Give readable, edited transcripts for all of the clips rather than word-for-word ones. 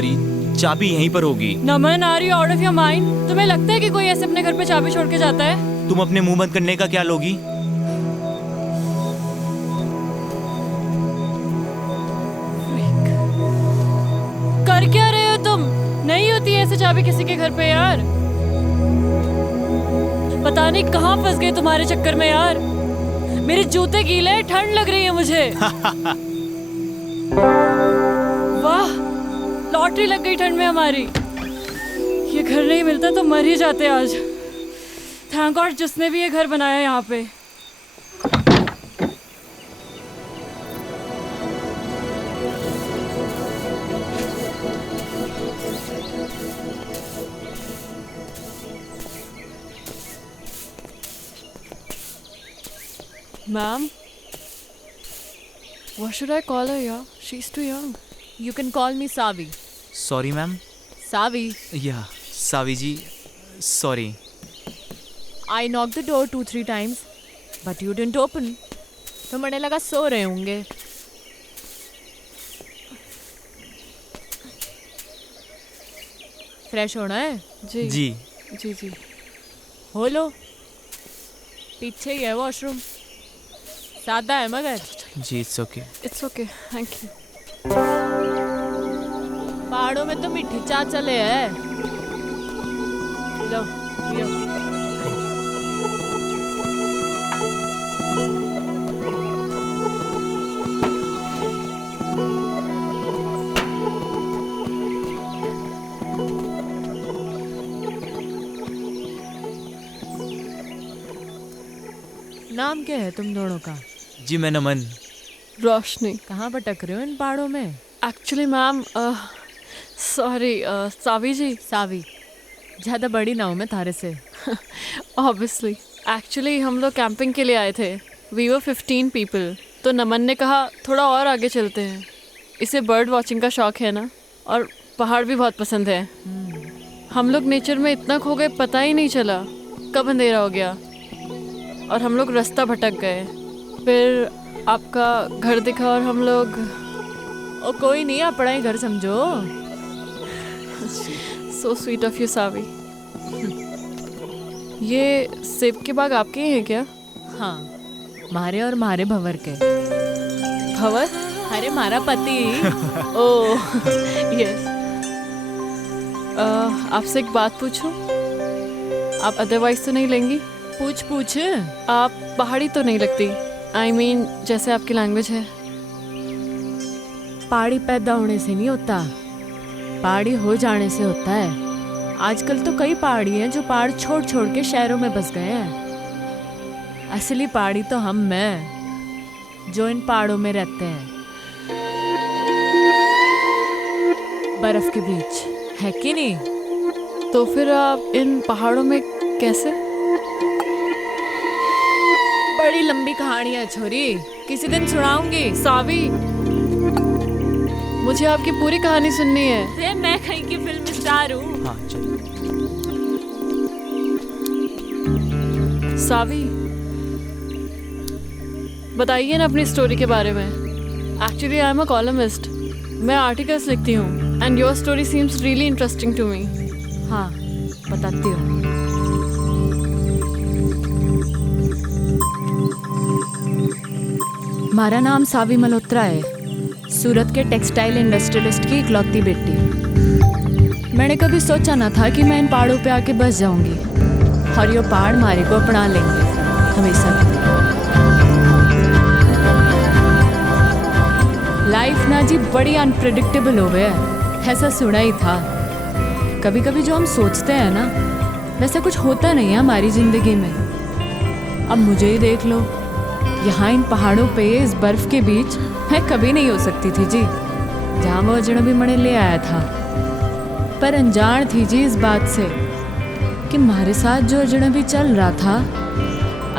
Worry, चाबी यहीं पर होगी। Naman, are you out of your mind? तुम्हें लगता है कि कोई ऐसे अपने घर पे चाबी छोड़ के जाता है? तुम अपने मुंह बंद करने का क्या लोगी? कर क्या रहे हो तुम? नहीं होती ऐसे चाबी किसी के घर पे यार। पता नहीं कहाँ फंस गए तुम्हारे चक्कर में यार। मेरे जूते गीले, ठंड लग रही है मुझे। वाह, लॉटरी लग गई ठंड में हमारी। ये घर नहीं मिलता तो मर ही जाते आज। थैंक गॉड जिसने भी ये घर बनाया यहाँ पे। Ma'am, what should I call her? Yeah, she's too young. You can call me Savi. Sorry ma'am. Savi, या सावी जी, sorry. I knocked the door 2-3 times, but you didn't open. तो मैंने लगा सो रहे होंगे। फ्रेश होना है? जी जी जी जी। हो लो, पीछे ही है वॉशरूम। सादा है मगर। जी, it's okay. It's okay, thank you. पहाड़ों में तो मीठी चाय चले है। लो पियो। नाम क्या है तुम दोनों का? जी मैं नमन। रोशनी। कहाँ भटक रहे हो इन पहाड़ों में? एक्चुअली मैम, सॉरी, सावी जी। सावी, ज़्यादा बड़ी ना हूँ मैं थारे से। ऑब्वियसली। एक्चुअली हम लोग कैंपिंग के लिए आए थे। We were 15 people. तो नमन ने कहा थोड़ा और आगे चलते हैं। इसे बर्ड वॉचिंग का शौक है ना, और पहाड़ भी बहुत पसंद है। हम लोग नेचर में इतना खो गए, पता ही नहीं चला कब अंधेरा हो गया और हम लोग रास्ता भटक गए। फिर आपका घर दिखा और हम लोग। ओ कोई नहीं, अपना ही घर समझो। सो स्वीट ऑफ यू सावी। ये सेब के बाग आपके ही हैं क्या? हाँ, मारे और मारे भंवर के। भंवर? अरे मारा पति। Oh yes. आपसे एक बात पूछूं? आप अदरवाइज तो नहीं लेंगी? पूछ पूछ। आप पहाड़ी तो नहीं लगती। आई मीन जैसे आपकी लैंग्वेज है। पहाड़ी पैदा होने से नहीं होता, पहाड़ी हो जाने से होता है। आजकल तो कई पहाड़ी हैं जो पहाड़ छोड़ छोड़ के शहरों में बस गए हैं। असली पहाड़ी तो हम हैं जो इन पहाड़ों में रहते हैं, बर्फ के बीच, है कि नहीं? तो फिर आप इन पहाड़ों में कैसे? बड़ी लंबी कहानी है छोरी, किसी दिन सुनाऊंगी। सावी, मुझे आपकी पूरी कहानी सुननी है। अरे मैं कहीं की फिल्म स्टार हूँ। हाँ चलिए। सावी, बताइए ना अपनी स्टोरी के बारे में। Actually I am a columnist. मैं आर्टिकल्स लिखती हूँ and your story seems really interesting to me. हाँ बताती हूँ। हमारा नाम सावी मल्होत्रा है, सूरत के टेक्सटाइल इंडस्ट्रियलिस्ट की इकलौती बेटी। मैंने कभी सोचा ना था कि मैं इन पहाड़ों पे आके बस जाऊंगी और ये पहाड़ हमारे को अपना लेंगे हमेशा के लिए। लाइफ ना जी बड़ी अनप्रेडिक्टेबल हो गया है, ऐसा सुना ही था। कभी कभी जो हम सोचते हैं ना, वैसा कुछ होता नहीं है हमारी ज़िंदगी में। अब मुझे ही देख लो, यहाँ इन पहाड़ों पे इस बर्फ़ के बीच मैं कभी नहीं हो सकती थी जी, जहाँ वो अजनबी मने ले आया था। पर अनजान थी जी इस बात से कि हमारे साथ जो अजनबी चल रहा था,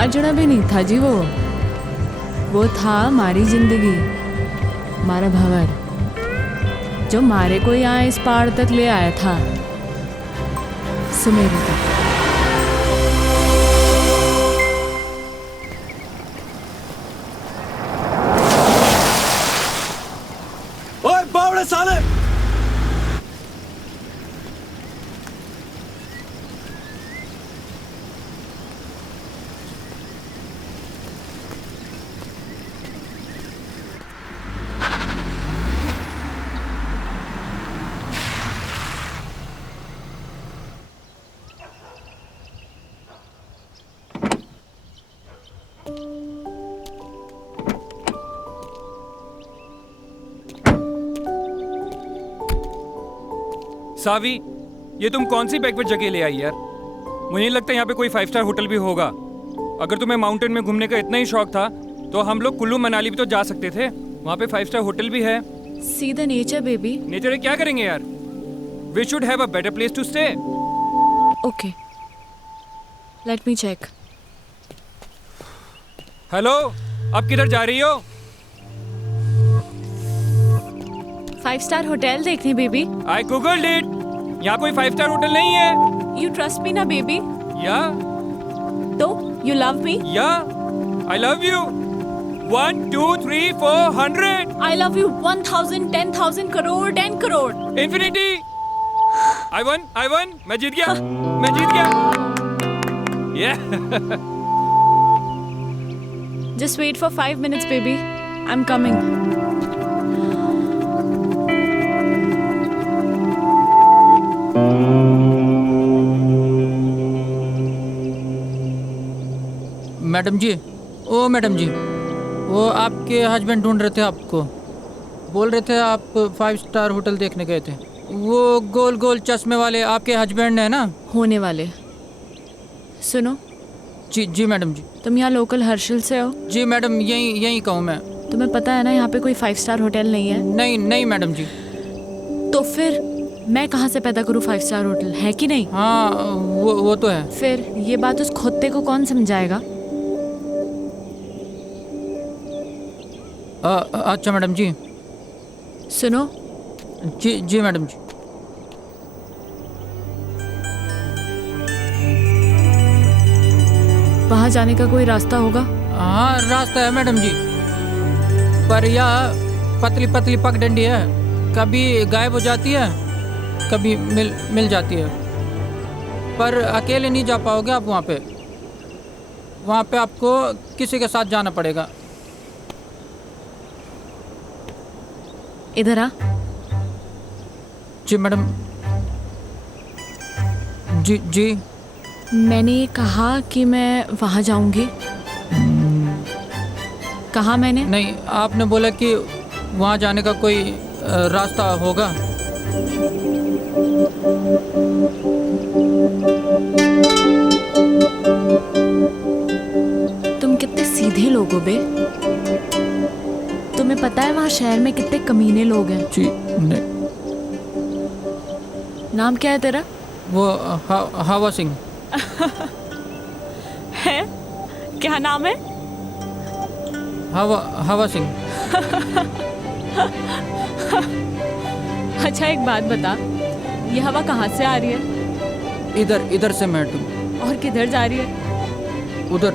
अजनबी नहीं था जी, वो था हमारी ज़िंदगी, हमारा भंवर, जो हमारे को यहाँ इस पहाड़ तक ले आया था, सुमेरु तक। ओए बावड़े साले, सावी, ये तुम कौन सी बैकवर्ड जगह ले आई यार? मुझे नहीं लगता यहाँ पे कोई 5 स्टार होटल भी होगा। अगर तुम्हें माउंटेन में घूमने का इतना ही शौक था तो हम लोग कुल्लू मनाली भी तो जा सकते थे। वहाँ पे 5 स्टार होटल भी है। See the nature baby. Nature में क्या करेंगे यार? We should have a better place to stay. Okay, let me check. Hello, अब किधर जा रही हो? 5 स्टार होटल देखने बेबी। I googled it. यहाँ कोई 5 स्टार होटल नहीं है। यू ट्रस्ट मी ना बेबी? या तो यू लव मी? या I love you. 1 2 3 4 100 I love you 1000, 10,000 crore, 10 crore. Infinity. I won, मैं जीत गया। Yeah. Just wait for 5 minutes, baby. I'm coming. Madam ji, ओ मैडम जी, वो आपके हस्बैंड ढूंढ रहे थे आपको। बोल रहे थे आप 5 स्टार होटल देखने गए थे। वो गोल गोल चश्मे वाले आपके हस्बैंड है ना? होने वाले। सुनो, जी मैडम जी। तुम यहाँ लोकल हर्षिल से हो? जी मैडम, यहीं कहूँ मैं। तुम्हें पता है ना यहाँ पे कोई 5 स्टार होटल नहीं है? नहीं मैडम जी। तो फिर मैं कहाँ से पैदा करूँ 5 स्टार होटल, है कि नहीं? हाँ, वो तो है। फिर ये बात उस खोते को कौन समझाएगा? अच्छा मैडम जी। सुनो, जी मैडम जी। वहाँ जाने का कोई रास्ता होगा? हाँ, रास्ता है मैडम जी, पर यह पतली पतली पगडंडी है। कभी गायब हो जाती है, कभी मिल जाती है। पर अकेले नहीं जा पाओगे आप वहाँ पे आपको किसी के साथ जाना पड़ेगा। इधर आ। जी मैडम। जी मैंने ये कहा कि मैं वहाँ जाऊंगी। कहा मैंने? नहीं, आपने बोला कि वहाँ जाने का कोई रास्ता होगा। तुम कितने सीधे लोग हो बे। तुम्हें पता है वहाँ शहर में कितने कमीने लोग हैं? जी नहीं। नाम क्या है तेरा? वो हवा सिंह। है? क्या नाम है? हवा सिंह। अच्छा एक बात बता, ये हवा कहाँ से आ रही है? इधर से मैडम। और किधर जा रही है? उधर।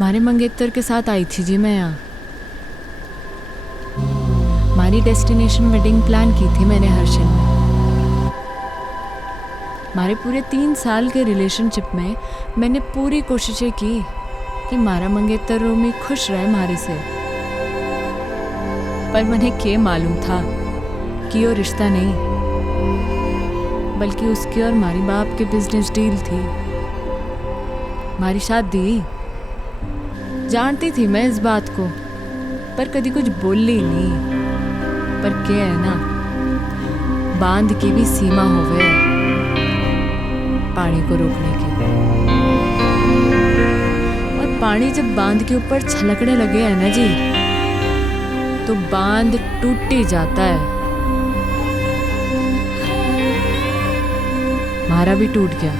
मारे मंगेतर के साथ आई थी जी मैं यहाँ। हमारी डेस्टिनेशन वेडिंग प्लान की थी मैंने हर्षिल में। हमारे पूरे 3 साल के रिलेशनशिप में मैंने पूरी कोशिशें की कि मारा मंगेतर रोमी खुश रहे हमारे से। पर मुझे क्या मालूम था कि वो रिश्ता नहीं, बल्कि उसकी और हमारी बाप की बिजनेस डील थी। हमारी शादी जानती थी मैं इस बात को, पर कभी कुछ बोली नहीं। पर क्या है ना, बांध की भी सीमा होवे पानी को रोकने की। और पानी जब बांध के ऊपर छलकने लगे है ना जी, तो बांध टूट ही जाता है। हमारा भी टूट गया।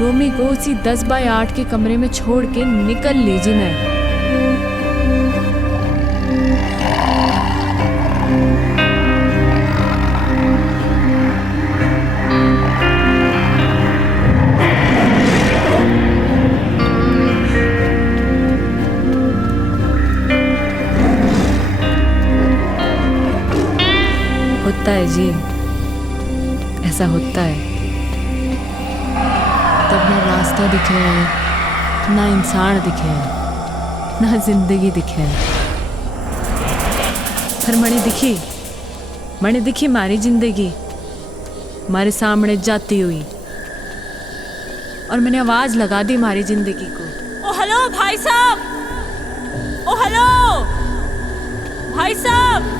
रोमी को उसी 10 बाय 8 के कमरे में छोड़ के निकल लीजिए मैं। ऐसा होता है। तब ना रास्ता दिखे, ना इंसान दिखे, ना जिंदगी दिखे। पर मणि दिखी मारी जिंदगी मारे सामने जाती हुई, और मैंने आवाज लगा दी मारी जिंदगी को। ओ हेलो भाई साहब, ओ हेलो भाई साहब।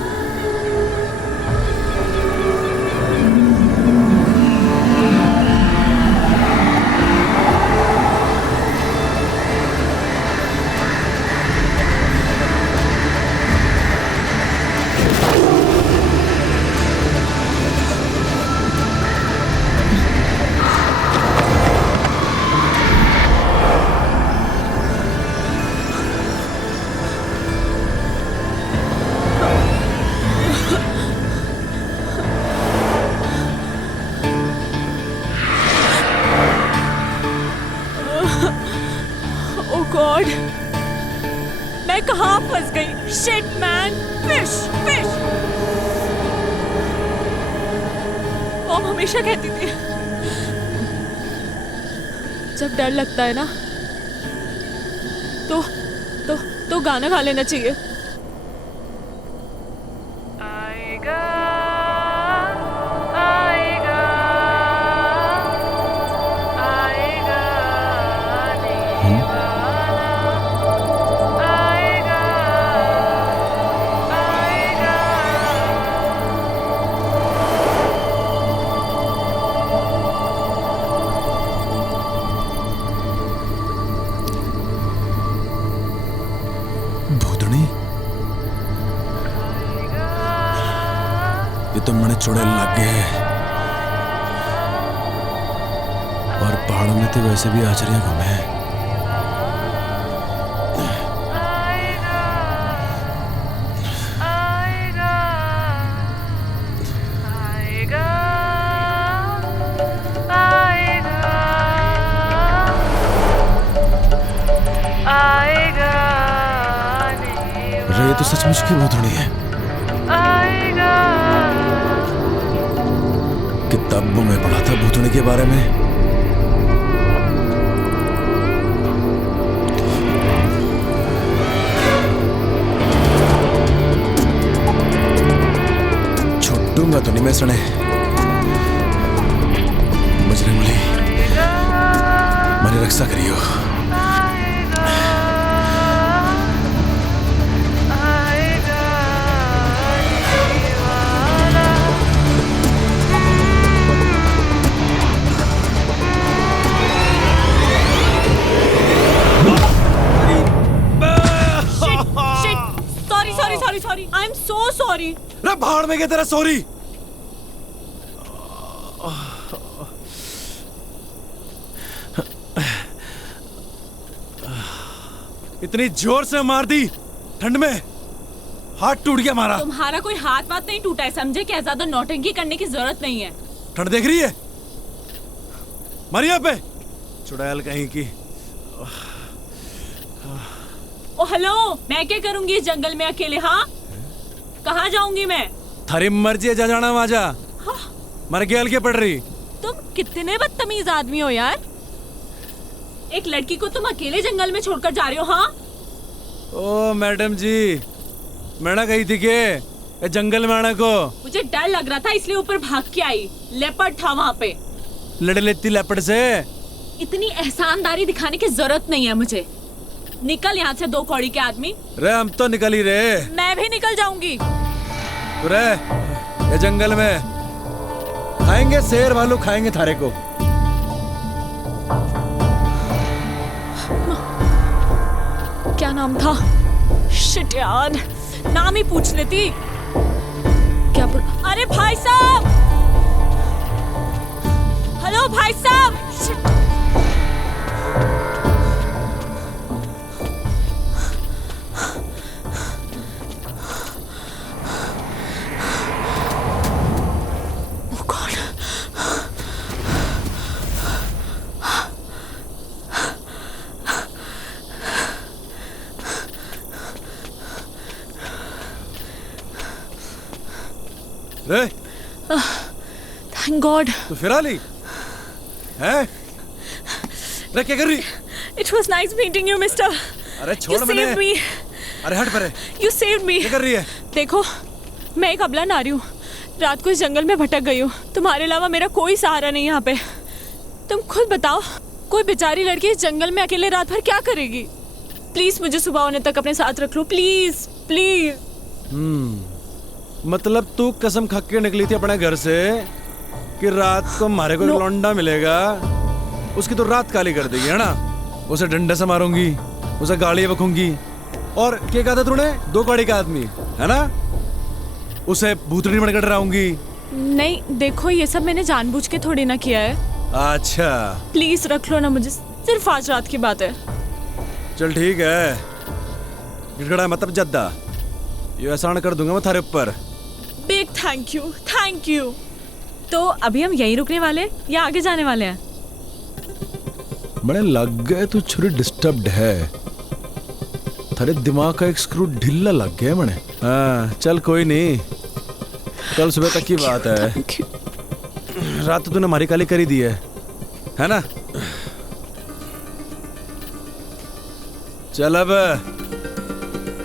गॉड, मैं कहाँ फंस गई? Shit man, fish fish. Mom हमेशा कहती थी जब डर लगता है ना तो गाना गा लेना चाहिए। आएगा आएगा आएगा भूतनी, ये तो मने चुड़ैल लग गए हैं। और पहाड़ों में तो वैसे भी आचरियां कम है। ये तो सचमुच की भूतनी है। किताबों में पढ़ा था भूतनी के बारे में। छुट्टूंगा तो नहीं मैं सने। बजरंग बली, मेरी रक्षा करियो। Sorry, I'm so sorry. रे भाड़ में गया तेरा सॉरी। इतनी जोर से मार दी ठंड में, हाथ टूट गया हमारा। तुम्हारा कोई हाथ वाथ नहीं टूटा है, समझे क्या? ज्यादा नौटंकी करने की जरूरत नहीं है। ठंड देख रही है मरिया पे, चुड़ैल कहीं की। ओ हेलो, मैं क्या करूंगी इस जंगल में अकेले? हाँ, कहाँ जाऊंगी मैं? थारी मर्जी है, जा जाना वहां जा। हाँ? मर गया के पड़ रही। तुम कितने बदतमीज आदमी हो यार। एक लड़की को तुम अकेले जंगल में छोड़कर जा रहे हो? हाँ? ओ मैडम जी, मैं ना गई थी के जंगल में आने को। मुझे डर लग रहा था इसलिए ऊपर भाग के आई। लेपर्ड था वहाँ पे। लड़ लेती लेपर्ड से। इतनी एहसानदारी दिखाने की जरूरत नहीं है मुझे। निकल यहाँ से, दो कौड़ी के आदमी। रे हम तो निकल ही रहे। मैं भी निकल जाऊंगी। रे ये जंगल में खाएंगे, शेर भालू खाएंगे थारे को। क्या नाम था? शिट यार, नाम ही पूछ लेती। क्या अरे भाई साहब, हेलो भाई साहब। शिट। Thank God. तू फिर आ ली है? अरे क्या कर रही? It was nice meeting you mister. अरे यू छोड़ मैंने। Saved me. अरे हट परे। You saved me. क्या कर रही है? देखो, मैं एक अबला नारी हूँ, रात को इस जंगल में भटक गई हूँ। तुम्हारे अलावा मेरा कोई सहारा नहीं यहाँ पे। तुम खुद बताओ, कोई बेचारी लड़की इस जंगल में अकेले रात भर क्या करेगी? प्लीज मुझे सुबह होने तक अपने साथ रख लो, प्लीज प्लीज। मतलब तू कसम खा के निकली थी अपने घर से कि रात को हमारे को एक लौंडा मिलेगा, उसकी तो रात काली कर देगी, है ना? उसे डंडे से मारूंगी, उसे गाड़ी बकूंगी, और क्या कहा था तूने? 2 गाड़ी का आदमी, है ना? उसे भूतड़ी बनकर डराऊंगी। नहीं देखो, ये सब मैंने जानबूझ के थोड़ी ना किया है। अच्छा प्लीज रख लो ना मुझे, सिर्फ आज रात की बात है। चल ठीक है, गिड़गड़ा मतलब जद्दा, ये एहसान कर दूंगा मैं थारे ऊपर। Big thank you, thank you. तो अभी हम यहीं रुकने वाले हैं या आगे जाने वाले हैं? बड़े लग गए तू छुरी डिस्टर्ब्ड है, थारे दिमाग का एक स्क्रू ढीला लग गया मने। हाँ चल कोई नहीं, कल सुबह तक की बात है। Thank you. रात तो तूने हमारी काली करी दी है ना? चल अब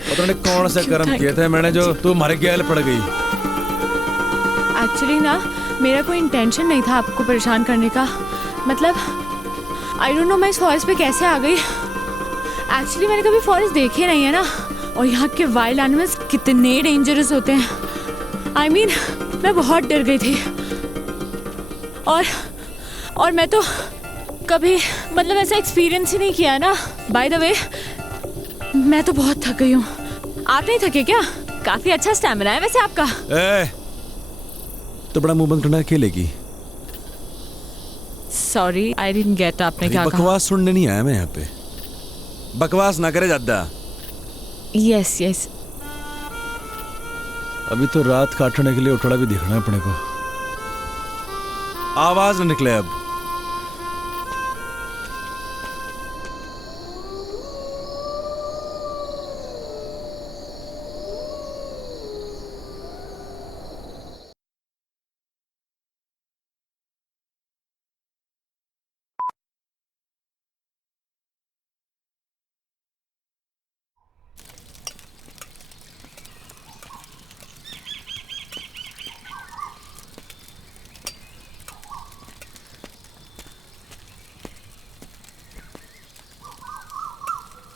पता नहीं कौन से कर्म किए थे मैंने जो तू हमारे गैल पड़ गई। एक्चुअली ना, मेरा कोई इंटेंशन नहीं था आपको परेशान करने का। मतलब आई डोंट नो मैं इस फॉरेस्ट पे कैसे आ गई। एक्चुअली मैंने कभी फॉरेस्ट देखे नहीं है ना, और यहाँ के वाइल्ड एनिमल्स कितने डेंजरस होते हैं। आई मीन मैं बहुत डर गई थी, और मैं तो कभी मतलब ऐसा एक्सपीरियंस ही नहीं किया है ना। बाय द वे, मैं तो बहुत थक गई हूँ। आप नहीं थके क्या? काफी अच्छा स्टैमिना है वैसे आपका। तो बड़ा मुंह बंद करना अकेले की। सॉरी आई डिडंट गेट, आपने क्या कहा? बकवास सुनने नहीं आया मैं यहाँ पे, बकवास ना करे ज्यादा। Yes yes. अभी तो रात काटने के लिए उठड़ा भी दिखना है अपने को, आवाज न निकले अब।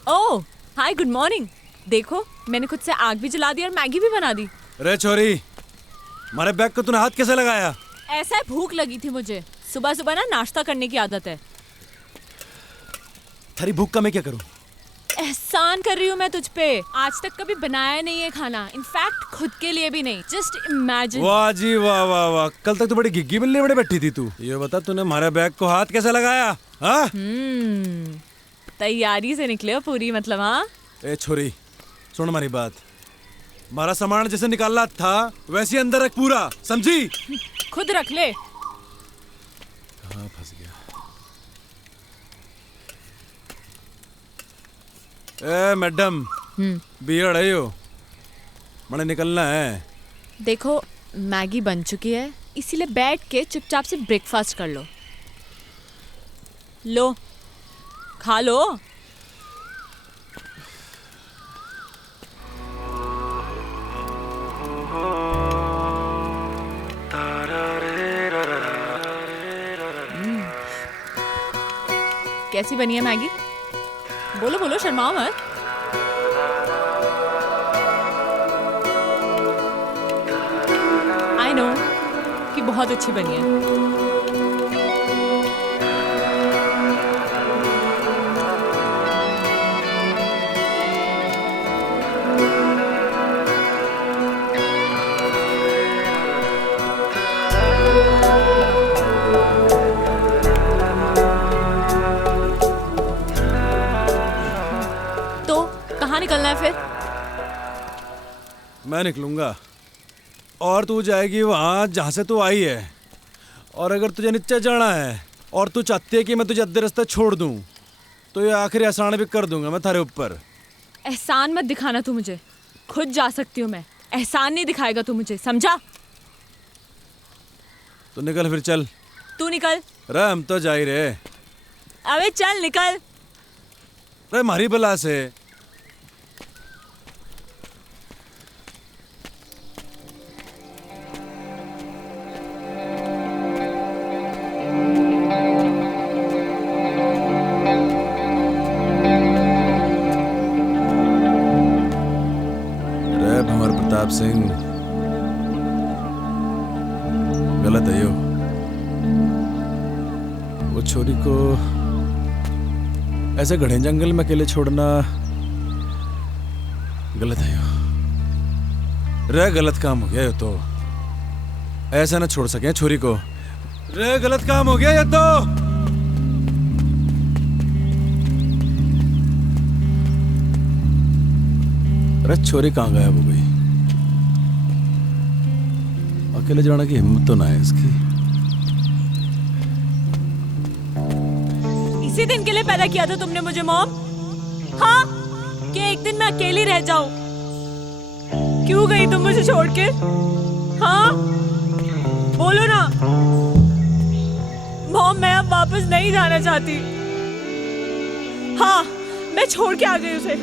ओह हाय, गुड मॉर्निंग। देखो मैंने खुद से आग भी जला दी और मैगी भी बना दी। रे छोरी, हमारे बैग को तूने हाथ कैसे लगाया? ऐसा है, भूख लगी थी मुझे। सुबह सुबह ना नाश्ता करने की आदत है। थारी भूख का मैं क्या करूं? एहसान कर रही हूँ मैं तुझ पे। आज तक कभी बनाया नहीं है खाना, इनफैक्ट खुद के लिए भी नहीं। Just imagine. वाह जी वाह वाह वाह, कल तक तो बड़ी घिग्गी बिल्ली बड़े बैठी थी तू। ये बता तूने हमारे बैग को हाथ कैसे लगाया? हाँ? तैयारी से निकले हो पूरी, मतलब। हाँ ए छोरी सुन हमारी बात, हमारा सामान जैसे निकालना था वैसे अंदर रख पूरा, समझी? खुद रख ले। कहाँ फंस गया? ए मैडम, बियड़ है यो, मैंने निकलना है। देखो मैगी बन चुकी है, इसीलिए बैठ के चुपचाप से ब्रेकफास्ट कर लो। लो खा लो। कैसी बनी है मैगी? बोलो बोलो, शर्माओ मत। आई नो कि बहुत अच्छी बनी है। कहाँ निकलना है फिर? मैं निकलूंगा और तू जाएगी वहां जहां से तू आई है। और अगर तुझे नीचे जाना है और तू चाहती है कि मैं तुझे अद्धे रास्ते छोड़ दूं, तो ये आखिरी एहसान भी कर दूंगा मैं थारे ऊपर। एहसान मत दिखाना तू मुझे, खुद जा सकती हूँ मैं। एहसान नहीं दिखाएगा तू मुझे, समझा? तो निकल फिर चल। तू निकल। रे हम तो जा ही रहे। अबे चल निकल। रे मारी बला से। रे भंवर प्रताप सिंह, गलत है यो। वो छोरी को ऐसे घने जंगल में अकेले छोड़ना गलत है यो। रे गलत काम हो गया ये तो। ऐसा ना छोड़ सके छोरी को। रे गलत काम हो गया ये तो। अरे छोरी कहाँ गायब हो गई? अकेले जाने की हिम्मत तो ना है इसकी। इसी दिन के लिए पैदा किया था तुमने मुझे मॉम? हाँ, कि एक दिन मैं अकेली रह जाऊं? क्यों गई तुम मुझे छोड़ के? हाँ, बोलो ना। मॉम, मैं अब वापस नहीं जाना चाहती। हाँ, मैं छोड़ के आ गई उसे,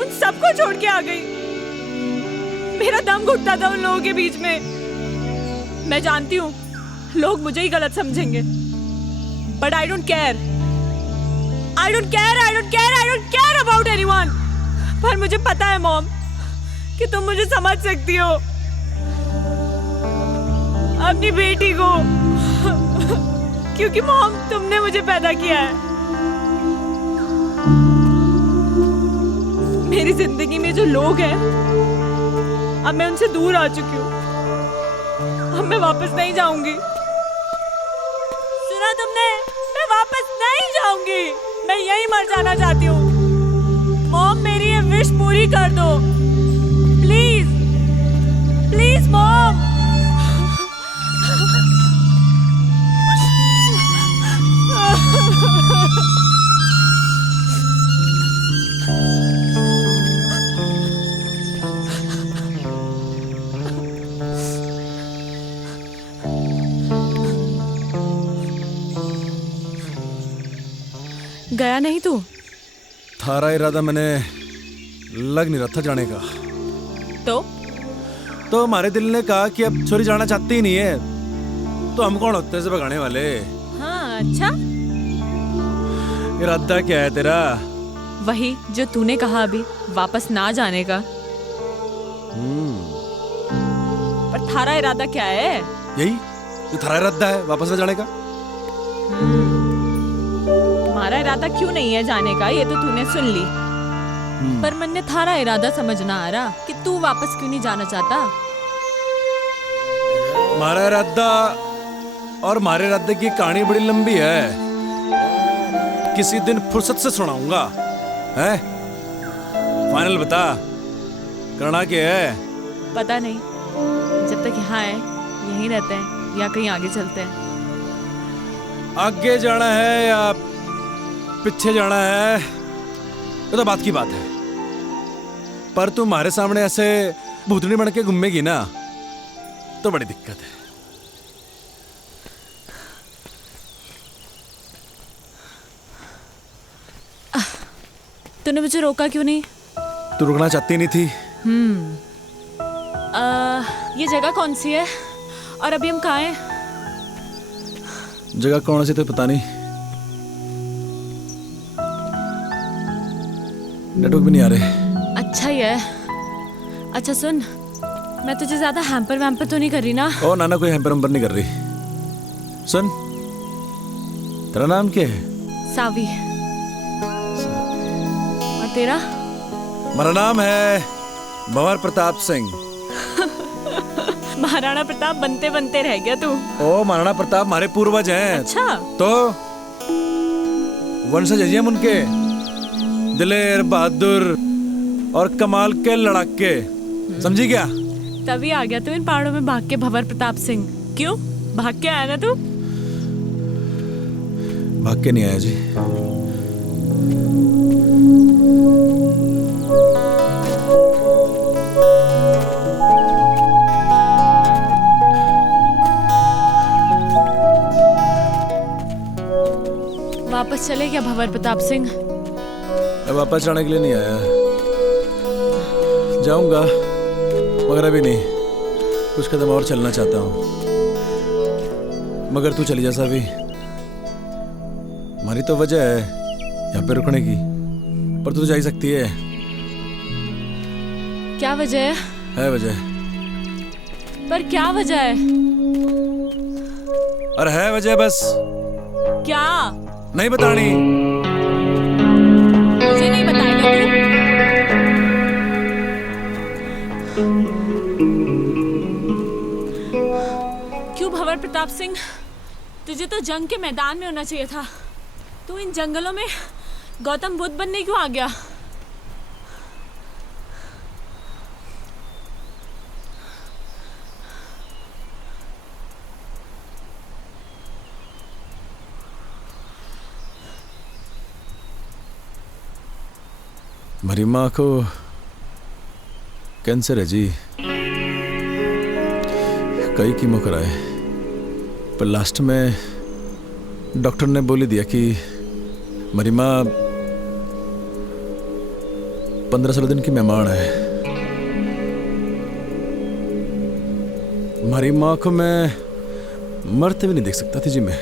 उन सबको छोड़ के आ गई। मेरा दम घुटता था उन लोगों के बीच में। मैं जानती हूँ लोग मुझे ही गलत समझेंगे, but I don't care. I don't care about anyone। पर मुझे पता है मॉम कि तुम मुझे समझ सकती हो, अपनी बेटी को। क्योंकि मॉम, तुमने मुझे पैदा किया है। मेरी जिंदगी में जो लोग हैं, अब मैं उनसे दूर आ चुकी हूँ। अब मैं वापस नहीं जाऊंगी। सुना तुमने? मैं वापस नहीं जाऊंगी। मैं यहीं मर जाना चाहती हूँ। मॉम, मेरी ये विश पूरी कर दो प्लीज, प्लीज मॉम। गया नहीं तू? थारा इरादा मैंने लग नहीं रहा था जाने का। तो हमारे दिल ने कहा कि अब छोरी जाना चाहती ही नहीं है, तो हम कौन होते हैं इसे भगाने वाले? हाँ, अच्छा। इरादा क्या है तेरा? वही जो तूने कहा अभी, वापस ना जाने का। पर थारा इरादा क्या है? यही जो थारा इरादा है, वापस ना जाने का। हमारा इरादा क्यों नहीं है जाने का, ये तो तूने सुन ली। पर मन ने थारा इरादा समझना आ रहा कि तू वापस क्यों नहीं जाना चाहता। हमारा इरादा और हमारे इरादे की कहानी बड़ी लंबी है, किसी दिन फुर्सत से सुनाऊंगा। है फाइनल बता, करना क्या है? पता नहीं, जब तक यहाँ है यहीं रहते हैं या कहीं आगे चलते हैं। आगे जाना है या पीछे जाना है, ये तो बात की बात है। पर तू हमारे सामने ऐसे भूतनी बन के घूमेगी ना, तो बड़ी दिक्कत है। तूने मुझे रोका क्यों नहीं? तू रुकना चाहती नहीं थी। ये जगह कौन सी है और अभी हम कहाँ हैं? जगह कौन सी तो पता नहीं, नेटवर्क भी नहीं आ रहे। अच्छा ही है। अच्छा सुन, मैं तुझे ज्यादा हैम्पर वैम्पर तो नहीं कर रही ना? ओ नाना, कोई हैम्पर वैम्पर नहीं कर रही। सुन, तेरा नाम क्या है? सावी। और तेरा? मेरा नाम है भंवर प्रताप सिंह। महाराणा प्रताप बनते बनते रह गया तू। ओ महाराणा प्रताप हमारे पूर्वज हैं। अच्छा, तो वंशज हैं हम उनके, दिलेर, बहादुर और कमाल के लड़ाके। समझी क्या? तभी आ गया तू इन पहाड़ों में भाग के भंवर प्रताप सिंह। क्यों भाग के आया ना तू? भाग के नहीं आया जी। वापस चले क्या भंवर प्रताप सिंह? अब वापस जाने के लिए नहीं आया, जाऊंगा मगर अभी नहीं, कुछ कदम और चलना चाहता हूँ। मगर तू चली जा सावी, हमारी तो वजह है यहाँ पे रुकने की, पर तू तो जा ही सकती है। क्या वजह है वजह, पर क्या वजह है? अरे है वजह, बस क्या? नहीं बतानी। मुझे नहीं बताएगा तू? क्यों भंवर प्रताप सिंह, तुझे तो जंग के मैदान में होना चाहिए था। तू इन जंगलों में गौतम बुद्ध बनने क्यों आ गया? हमारी माँ को कैंसर है जी, कई कीमो कराए, पर लास्ट में डॉक्टर ने बोल ही दिया कि हमारी माँ 15-16 दिन की मेहमान है। हमारी माँ को मैं मरते भी नहीं देख सकता थी जी मैं।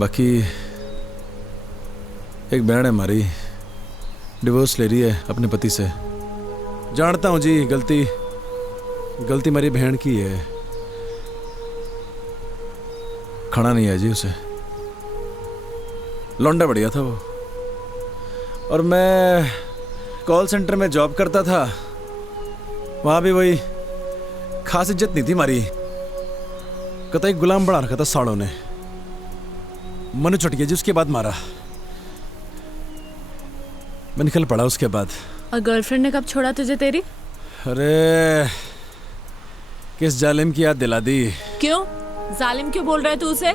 बाकी एक बहन है हमारी, डिवोर्स ले रही है अपने पति से। जानता हूँ जी, गलती मेरी बहन की है, खाना नहीं है जी उसे। लौंडा बढ़िया था वो, और मैं कॉल सेंटर में जॉब करता था, वहाँ भी वही खास इज्जत नहीं थी हमारी। कतई गुलाम बना रखा था साड़ों ने। मनु छुट गया जी, उसके बाद मारा, मैं निकल पड़ा उसके बाद। और गर्लफ्रेंड ने कब छोड़ा तुझे तेरी? अरे किस जालिम की याद दिला दी। क्यों जालिम क्यों बोल रहा है तू उसे?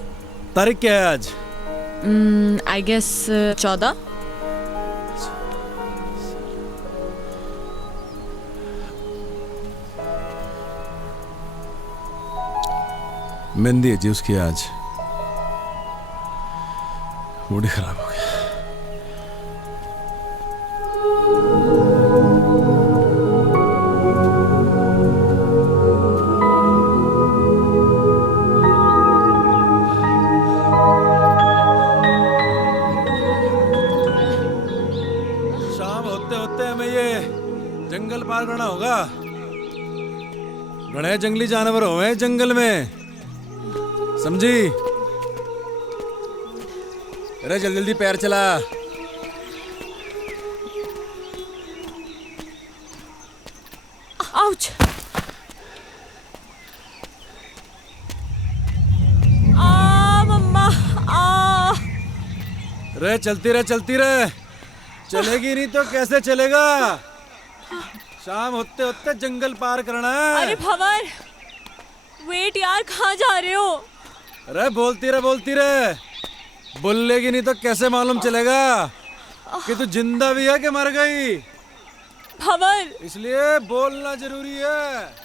तारीख क्या है आज? I guess 14। मेहंदी है जी उसकी आज। मूड ही खराब हो गया। शाम होते होते हमें ये जंगल पार करना होगा। बड़े जंगली जानवर हुए जंगल में, समझी? अरे जल्दी जल्दी पैर चला। आउच! आ मम्मा आ! रे चलती रहे चलती रहे, चलेगी नहीं तो कैसे चलेगा? शाम होते होते जंगल पार करना है। अरे भंवर, वेट यार, कहाँ जा रहे हो? अरे बोलती रहे, बोलेगी नहीं तो कैसे मालूम चलेगा कि तू जिंदा भी है कि मर गई? भंवर, इसलिए बोलना जरूरी है।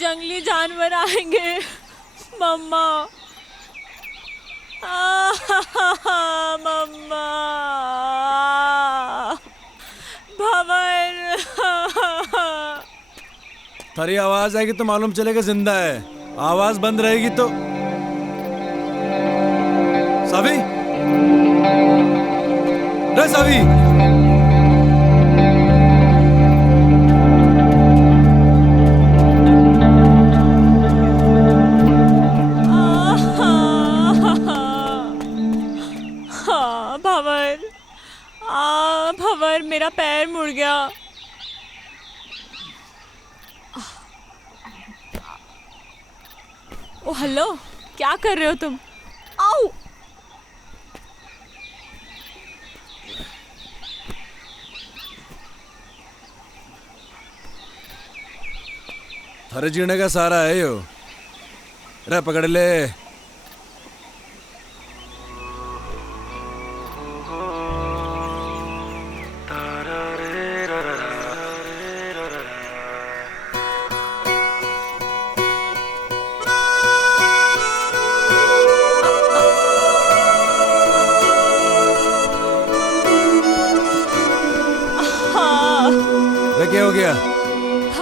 जंगली जानवर आएंगे मम्मा। मम्मा, भंवर। थारी आवाज आएगी तो मालूम चलेगा जिंदा है, आवाज बंद रहेगी तो। सावी, रे सावी, भंवर, भंवर, मेरा पैर मुड़ गया। ओ हेलो, क्या कर रहे हो तुम? आओ! थारे जीने का सहारा है यो। रे पकड़ ले।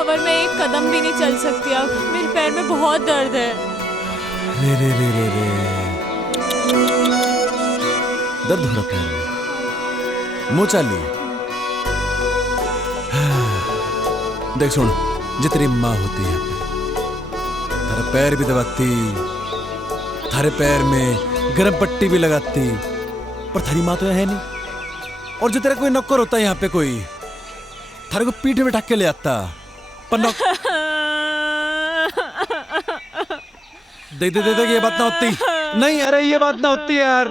कवर में एक कदम भी नहीं चल सकती अब। मेरे पैर में बहुत दर्द है। रे रे रे रे रे दर्द हो रहा पैर में, मुंह चाली। देख सुन, जे तेरी माँ होती है थारे पैर भी दबाती, थारे पैर में गर्म पट्टी भी लगाती, पर थारी माँ तो है नहीं। और जो तेरा कोई नौकर होता है यहाँ पे, कोई थारे को पीठ में बैठा के ले आता, पर देख देख देख, ये बात ना होती। नहीं अरे ये बात ना होती यार।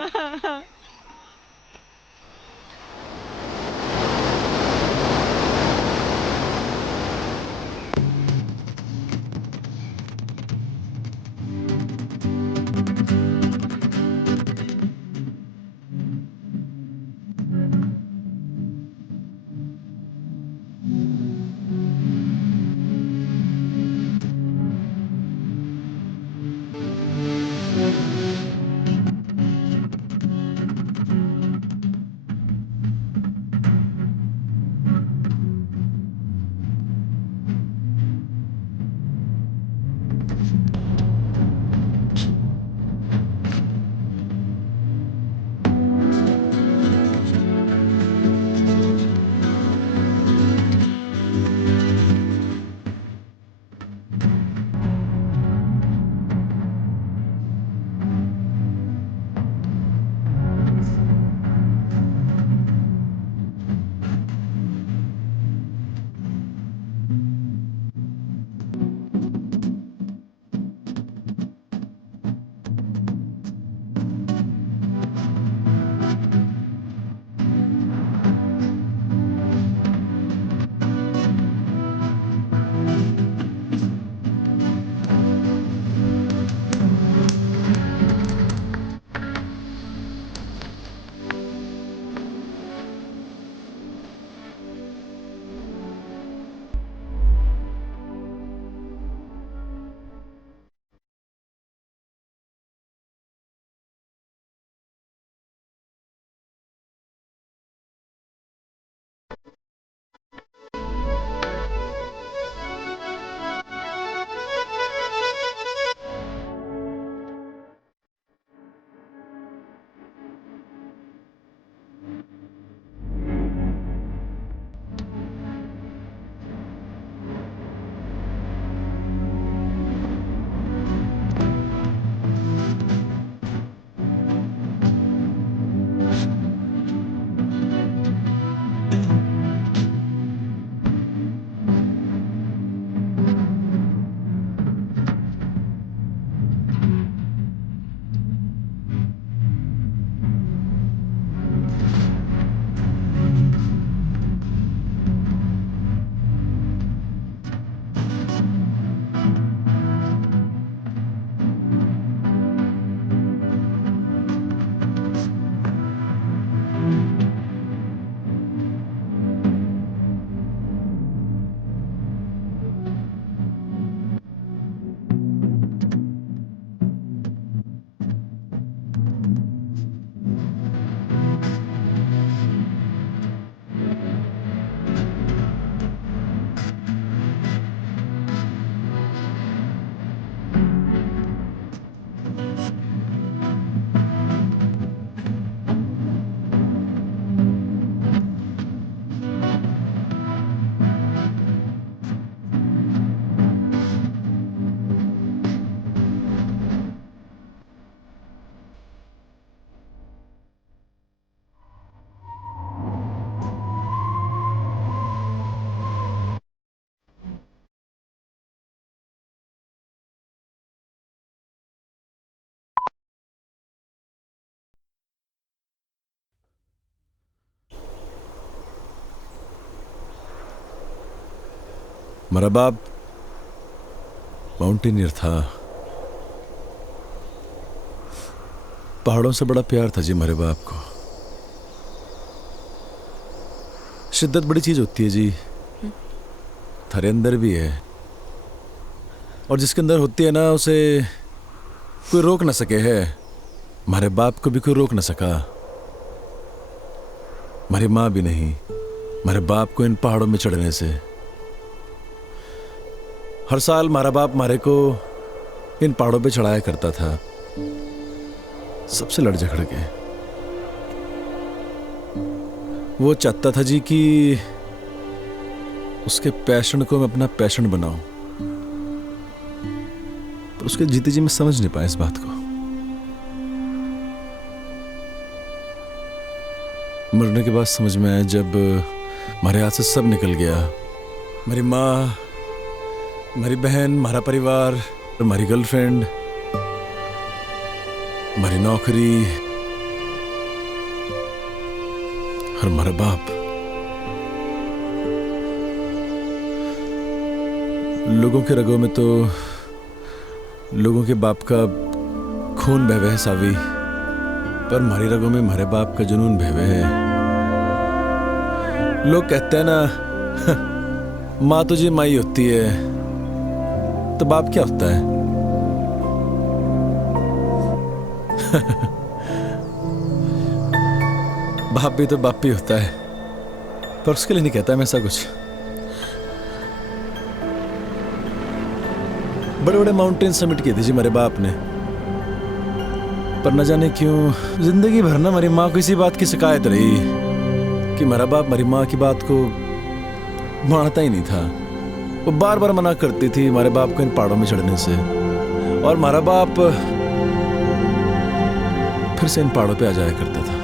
मेरा बाप माउंटेनियर था, पहाड़ों से बड़ा प्यार था जी मेरे बाप को। शिद्दत बड़ी चीज होती है जी, थारे अंदर भी है, और जिसके अंदर होती है ना उसे कोई रोक ना सके है। हमारे बाप को भी कोई रोक ना सका, हमारी माँ भी नहीं, हमारे बाप को इन पहाड़ों में चढ़ने से। हर साल हमारा बाप मारे को इन पहाड़ों पे चढ़ाया करता था, सबसे लड़ झगड़ के। वो चाहता था जी कि उसके पैशन को मैं अपना पैशन बनाऊं, पर उसके जीते जी मैं समझ नहीं पाया इस बात को। मरने के बाद समझ में आया जब हमारे हाथ से सब निकल गया। मेरी माँ, मेरी बहन, हमारा परिवार, हमारी गर्लफ्रेंड, हमारी नौकरी और हमारा बाप। लोगों के रगों में तो लोगों के बाप का खून बह है सावी, पर हमारी रगों में हमारे बाप का जुनून बह है। लोग कहते हैं ना, माँ तो जी माई होती है, तो बाप क्या होता है? बाप भी तो बाप ही होता है, पर उसके लिए नहीं कहता मैं ऐसा कुछ। बड़े बड़े माउंटेन समिट किए थे जी मेरे बाप ने, पर न जाने क्यों जिंदगी भर ना मेरी माँ को इसी बात की शिकायत रही कि मेरा बाप मेरी माँ की बात को मानता ही नहीं था। वो बार बार मना करती थी हमारे बाप को इन पहाड़ों में चढ़ने से, और हमारा बाप फिर से इन पहाड़ों पे आ जाया करता था।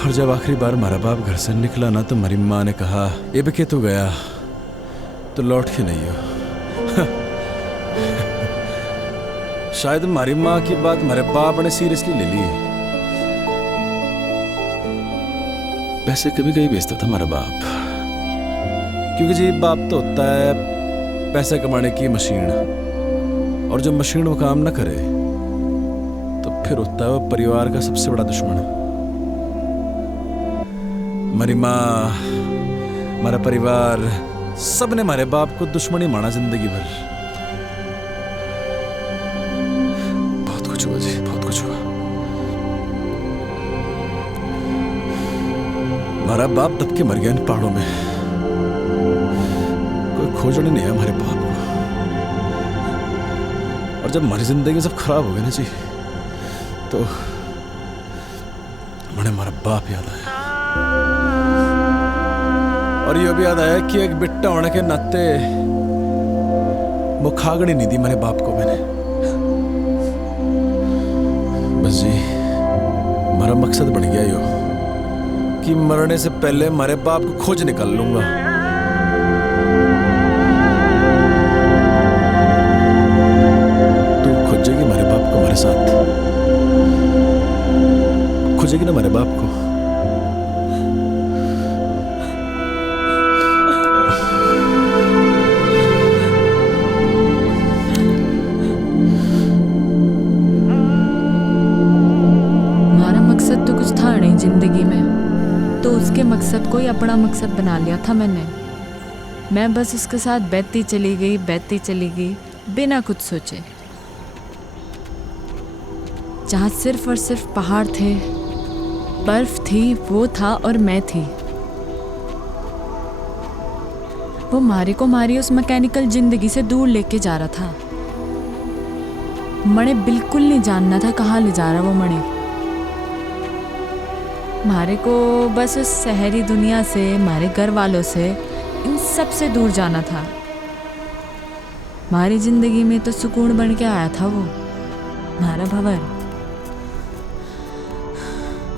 और जब आखिरी बार हमारा बाप घर से निकला ना, तो हमारी माँ ने कहा, ये भी तू गया तो लौट के नहीं हो। शायद हमारी माँ की बात हमारे बाप ने सीरियसली ले ली। पैसे कभी कभी बेचता था हमारा बाप, क्योंकि जी बाप तो होता है पैसे कमाने की मशीन, और जब मशीन वो काम ना करे तो फिर होता है वो परिवार का सबसे बड़ा दुश्मन। हमारी माँ, हमारा परिवार, सब ने हमारे बाप को दुश्मन ही माना जिंदगी भर। बहुत कुछ हुआ जी, बहुत कुछ हुआ। हमारा बाप दब के मर गया इन पहाड़ों में, कोई खोजने नहीं है हमारे बाप को। और जब हमारी जिंदगी सब खराब हो गई ना जी, तो मुझे हमारा बाप याद आया। और ये भी याद आया कि एक बिट्टा होने के नाते वो खागड़ी नहीं दी मेरे बाप को मैंने। बस जी हमारा मकसद बन गया यो कि मरने से पहले हमारे बाप को खोज निकाल लूंगा। तू खोजेगी हमारे बाप को हमारे साथ, खोजेगी ना हमारे बाप को। जिंदगी में तो उसके मकसद को ही अपना मकसद बना लिया था मैंने। मैं बस उसके साथ बहती चली गई बिना कुछ सोचे। जहाँ सिर्फ और सिर्फ पहाड़ थे, बर्फ थी, वो था और मैं थी। वो मारी को मारी उस मैकेनिकल जिंदगी से दूर लेके जा रहा था। मणे बिल्कुल नहीं जानना था कहाँ ले जा रहा वो मणे। मारे को बस उस शहरी दुनिया से, हमारे घर वालों से, इन सब से दूर जाना था। हमारी जिंदगी में तो सुकून बन के आया था वो हमारा भंवर।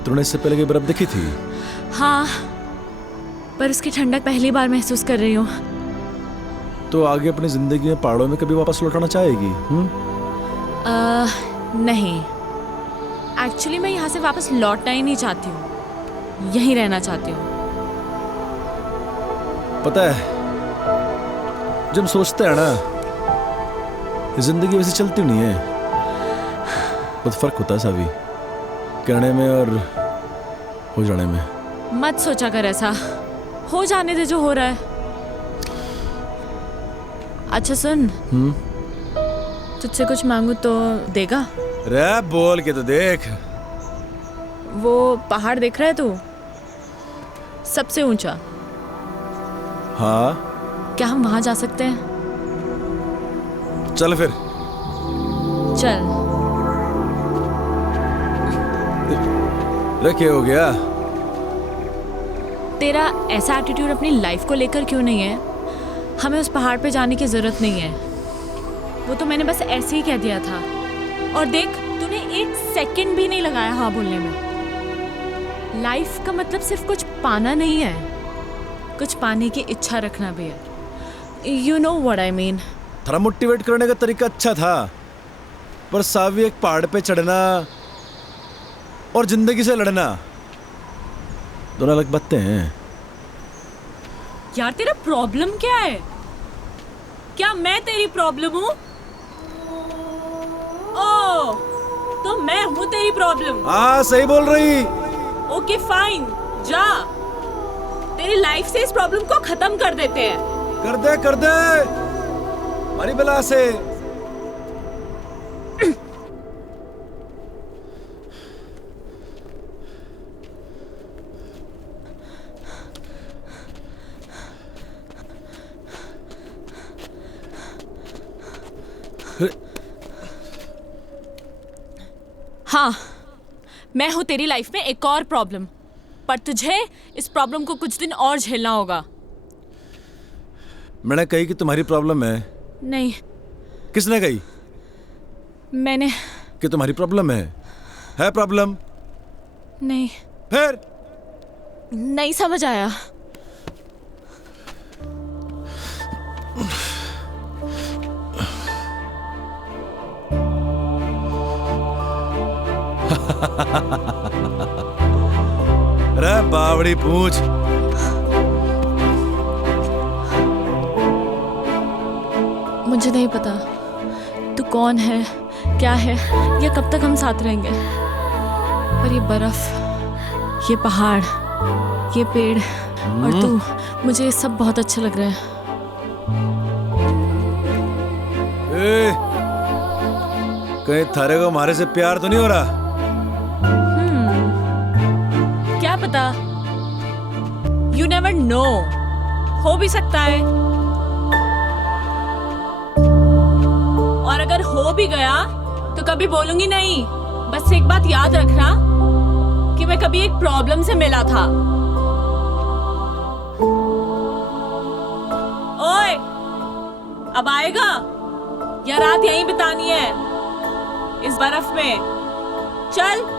तूने इससे पहले कोई बर्फ देखी थी? हाँ, पर उसकी ठंडक पहली बार महसूस कर रही हूँ। तो आगे अपनी जिंदगी में पहाड़ों में कभी वापस लौटाना चाहेगी? नहीं, एक्चुअली मैं यहाँ से वापस लौटना ही नहीं चाहती हूँ, यहीं रहना चाहती हूँ। पता है, जब सोचते हैं ना, जिंदगी वैसे चलती नहीं है। बहुत फर्क होता है सावी, कहने में और हो जाने में। मत सोचा कर ऐसा, हो जाने दे जो हो रहा है। अच्छा सुन, तुझसे कुछ मांगू तो देगा? रे बोल के तो देख। वो पहाड़ देख रहा है तू, सबसे ऊंचा? हाँ। क्या हम वहां जा सकते हैं? चल फिर। चल। रे क्या हो गया? तेरा ऐसा एटीट्यूड अपनी लाइफ को लेकर क्यों नहीं है? हमें उस पहाड़ पे जाने की ज़रूरत नहीं है। वो तो मैंने बस ऐसे ही कह दिया था। और देख, तूने 1 सेकंड भी नहीं लगाया हाँ बोलने में। लाइफ का मतलब सिर्फ कुछ पाना नहीं है, कुछ पाने की इच्छा रखना भी है। You know what I mean. थोड़ा मोटिवेट करने का तरीका अच्छा था, पर सावी एक पहाड़ पे चढ़ना और जिंदगी से लड़ना दोनों अलग बातें हैं। यार तेरा प्रॉब्लम क्या है? क्या मैं तेरी प्रॉब्लम हूँ? ओह, तो मैं हूँ तेरी प्रॉब्लम। हाँ सही बोल रही। ओके फाइन, जा। तेरी लाइफ से इस प्रॉब्लम को खत्म कर देते हैं। कर दे हमारी बला से। हाँ, मैं हूँ तेरी लाइफ में एक और प्रॉब्लम, पर तुझे इस प्रॉब्लम को कुछ दिन और झेलना होगा। मैंने कही कि तुम्हारी प्रॉब्लम है। नहीं, किसने कही मैंने कि तुम्हारी प्रॉब्लम है प्रॉब्लम? नहीं, फिर नहीं समझ आया। अरे बावड़ी पूछ। मुझे नहीं पता तू कौन है, क्या है, या कब तक हम साथ रहेंगे, पर ये बर्फ, ये पहाड़, ये पेड़ और तू, मुझे ये सब बहुत अच्छा लग रहा है। कहीं थारे को हमारे से प्यार तो नहीं हो रहा? क्या पता, यू नेवर नो, हो भी सकता है। और अगर हो भी गया तो कभी बोलूंगी नहीं। बस एक बात याद रखना कि मैं कभी एक प्रॉब्लम से मिला था। ओए, अब आएगा या रात यहीं बितानी है इस बर्फ में? चल।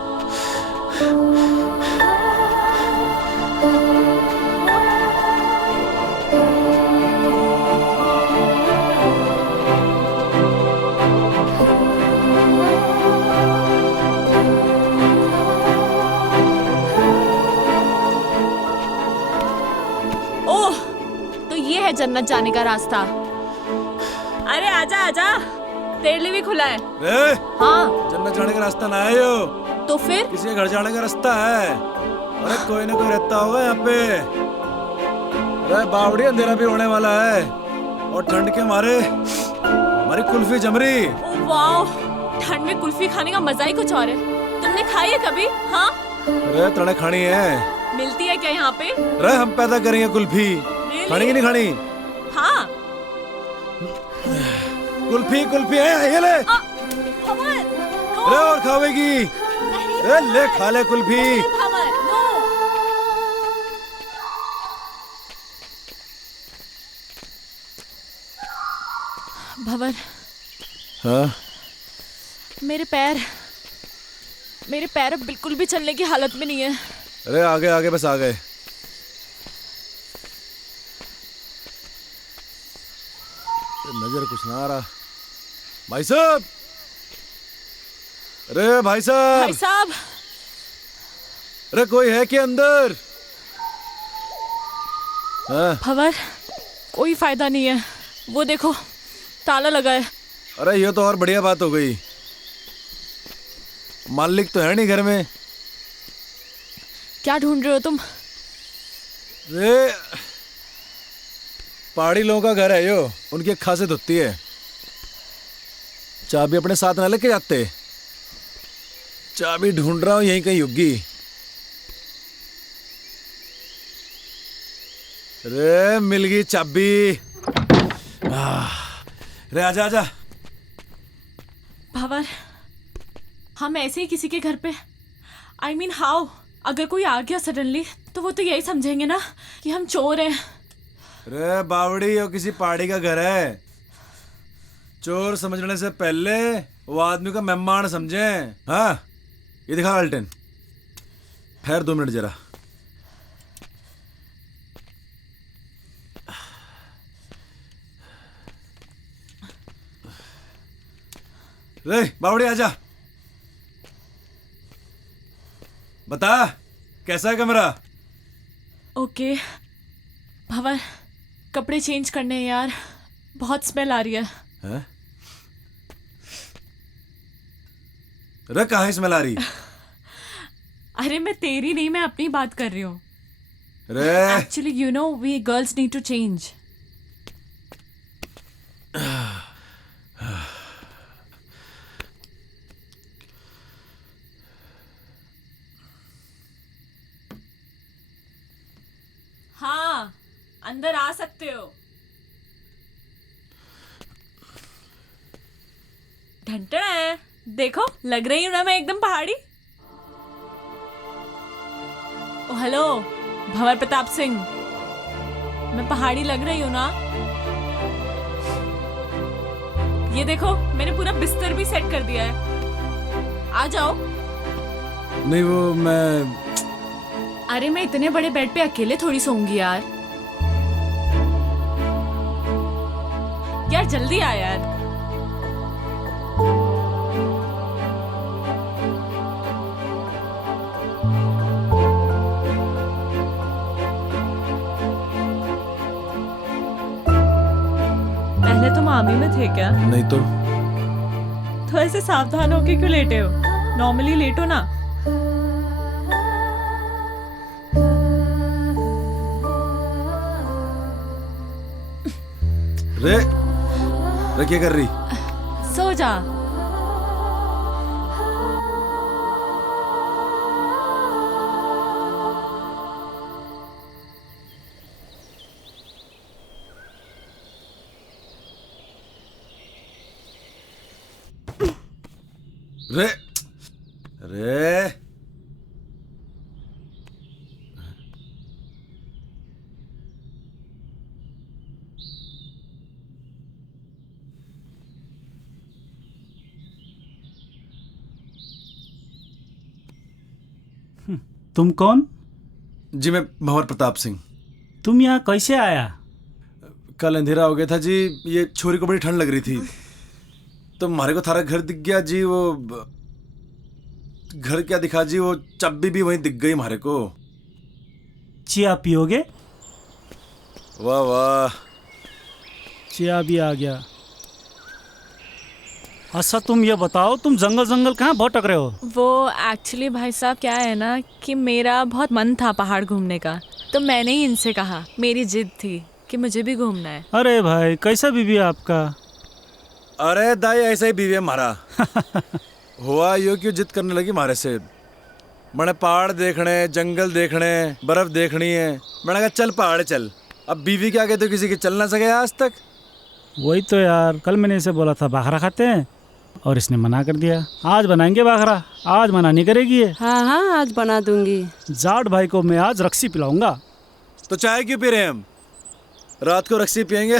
ओह, तो ये है जन्नत जाने का रास्ता। अरे आजा आजा, तेरे लिए भी खुला है। हाँ, जन्नत जाने का रास्ता ना है यो, तो फिर किसी के घर जाने का रास्ता है। अरे कोई ना कोई रहता होगा यहाँ पे। अरे बावड़ी, अंधेरा भी होने वाला है और ठंड के मारे हमारी कुल्फी जम रही। ओह वाओ, ठंड में कुल्फी खाने का मजा ही कुछ और है। तुमने खाई है कभी? हाँ, अरे तड़े खानी है। मिलती है क्या यहाँ पे? अरे हम पैदा करेंगे कुल्फी। Really? खानी की नहीं खानी? हाँ। कुल्फी है, ये ले। भंवर, नो। अरे और खावेगी? नहीं, अरे ले, खा ले कुल्फी। भंवर, नो। भंवर, हाँ? मेरे पैर अब बिल्कुल भी चलने की हालत में नहीं है। अरे आगे बस आ गए। नजर कुछ ना आ रहा। भाई साहब, अरे भाई साहब। भाई साहब, अरे कोई है क्या अंदर? हाँ? भंवर, कोई फायदा नहीं है। वो देखो, ताला लगा है। अरे ये तो और बढ़िया बात हो गई। मालिक तो है नहीं घर में। क्या ढूंढ रहे हो तुम? रे, पहाड़ी लोगों का घर है यो, उनकी एक खासियत होती है, चाबी अपने साथ ना लेके जाते। चाबी ढूंढ रहा हूं, यहीं कहीं होगी। रे मिल गई चाबी। रे आजा आजा, भंवर, हम ऐसे ही किसी के घर पे, आई मीन हाउ, अगर कोई आ गया सडनली तो वो तो यही समझेंगे ना कि हम चोर हैं। रे बावड़ी, और किसी पहाड़ी का घर है। चोर समझने से पहले वो आदमी का मेहमान समझे। हाँ, ये दिखा अल्टन। ठहर 2 मिनट जरा। रे बावड़ी, आजा। बता, कैसा है कमरा? ओके भंवर, कपड़े चेंज करने हैं यार, बहुत स्मेल आ रही है। हैं? रे कहाँ स्मेल आ रही? अरे मैं तेरी नहीं, मैं अपनी बात कर रही हूँ। रे actually you know we girls need to change. हाँ, अंदर आ सकते हो। ढंटड़ा है, देखो लग रही हूँ ना मैं एकदम पहाड़ी। ओ हेलो भंवर प्रताप सिंह, मैं पहाड़ी लग रही हूँ ना? ये देखो मैंने पूरा बिस्तर भी सेट कर दिया है, आ जाओ। नहीं, वो मैं अरे मैं इतने बड़े बेड पे अकेले थोड़ी सोऊंगी यार। यार जल्दी आ यार। पहले तुम आर्मी में थे क्या? नहीं तो ऐसे सावधान होके क्यों लेटे हो? नॉर्मली लेटो ना। रे रे क्या कर रही? सो जा। रे रे तुम कौन? जी, मैं भंवर प्रताप सिंह। तुम यहाँ कैसे आया? कल अंधेरा हो गया था जी, ये छोरी को बड़ी ठंड लग रही थी तो हमारे को थारा घर दिख गया जी। वो घर क्या दिखा जी, वो चाबी भी वहीं दिख गई हमारे को। चिया पियोगे? वाह वाह, चिया भी आ गया। अच्छा तुम ये बताओ, तुम जंगल जंगल कहाँ भटक रहे हो? वो एक्चुअली भाई साहब क्या है ना कि मेरा बहुत मन था पहाड़ घूमने का, तो मैंने ही इनसे कहा, मेरी जिद थी कि मुझे भी घूमना है। अरे भाई, कैसा बीवी है आपका? अरे दाई, ऐसा ही बीवी है हमारा। हुआ यो क्यों जिद करने लगी हमारे से? मैंने पहाड़ देखने, जंगल देखने, बर्फ देखनी है। मैंने कहा चल पहाड़ चल। अब बीवी के आगे तो किसी के चल ना सके आज तक। वही तो यार, कल मैंने इसे बोला था बाखरा खाते हैं और इसने मना कर दिया। आज बनाएंगे बाखरा, आज मना नहीं करेगी ये। हाँ हाँ, आज बना दूंगी। जाट भाई को मैं आज रक्सी पिलाऊंगा। तो चाय क्यों पी रहे हैं हम? रात को रक्सी पियेंगे।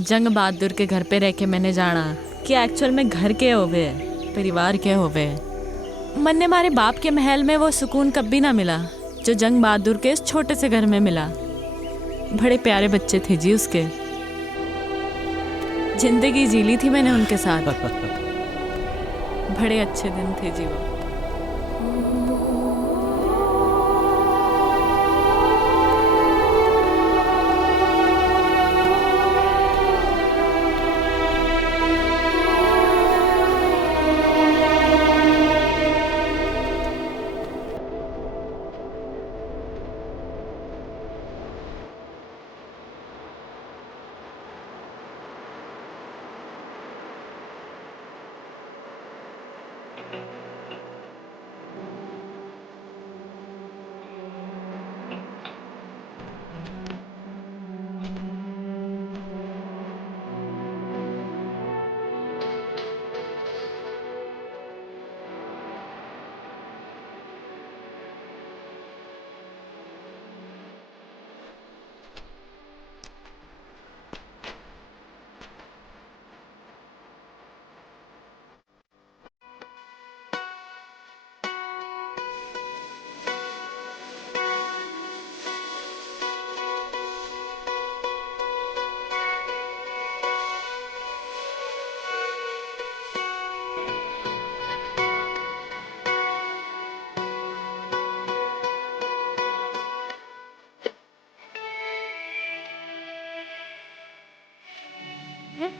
जंग बहादुर के घर पे रह के मैंने जाना कि एक्चुअल में घर के होवे, परिवार के होवे। मन ने हमारे बाप के महल में वो सुकून कभी ना मिला जो जंग बहादुर के इस छोटे से घर में मिला। बड़े प्यारे बच्चे थे जी उसके, जिंदगी जी ली थी मैंने उनके साथ। बड़े अच्छे दिन थे जी वो। मैं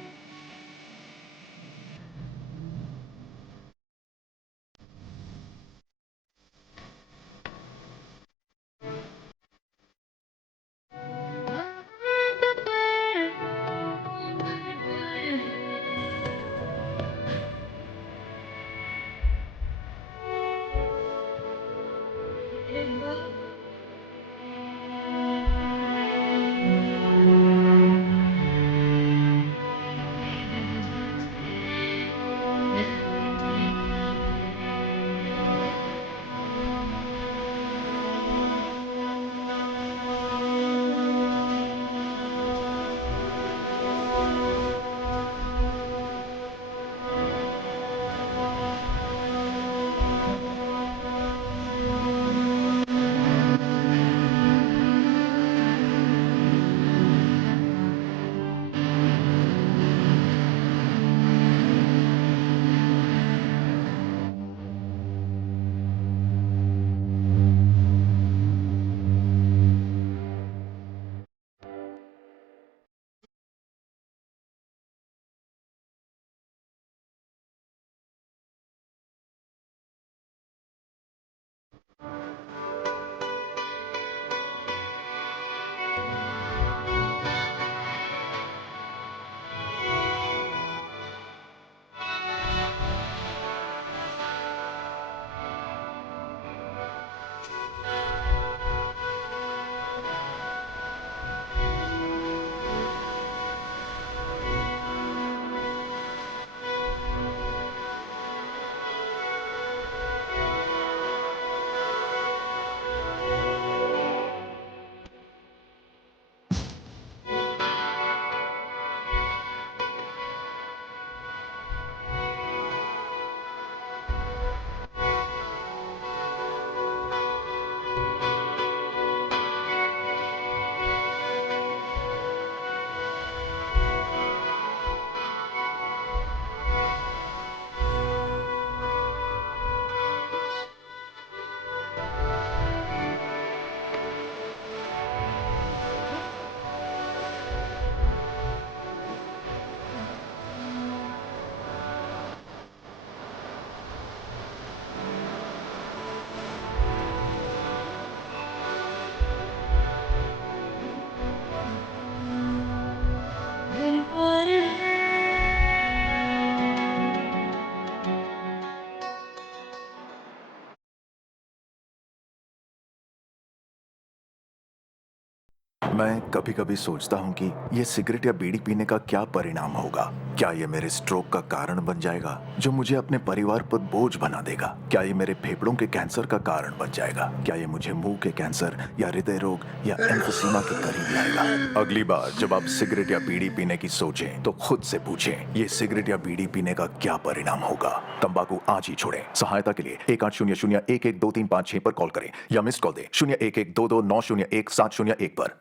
कभी कभी सोचता हूँ कि ये सिगरेट या बीड़ी पीने का क्या परिणाम होगा। क्या ये मेरे स्ट्रोक का कारण बन जाएगा जो मुझे अपने परिवार पर बोझ बना देगा? क्या ये मेरे फेफड़ों के कैंसर का कारण बन जाएगा? क्या ये मुझे मुंह के कैंसर या हृदय रोग या एम्फीसीमा के करीब लाएगा? अगली बार जब आप सिगरेट या बीड़ी पीने की सोचें तो खुद से पूछें, ये सिगरेट या बीड़ी पीने का क्या परिणाम होगा? तंबाकू आज ही छोड़ें। सहायता के लिए 1800-112356 पर कॉल करें या मिस्ड कॉल दें 01122901 पर।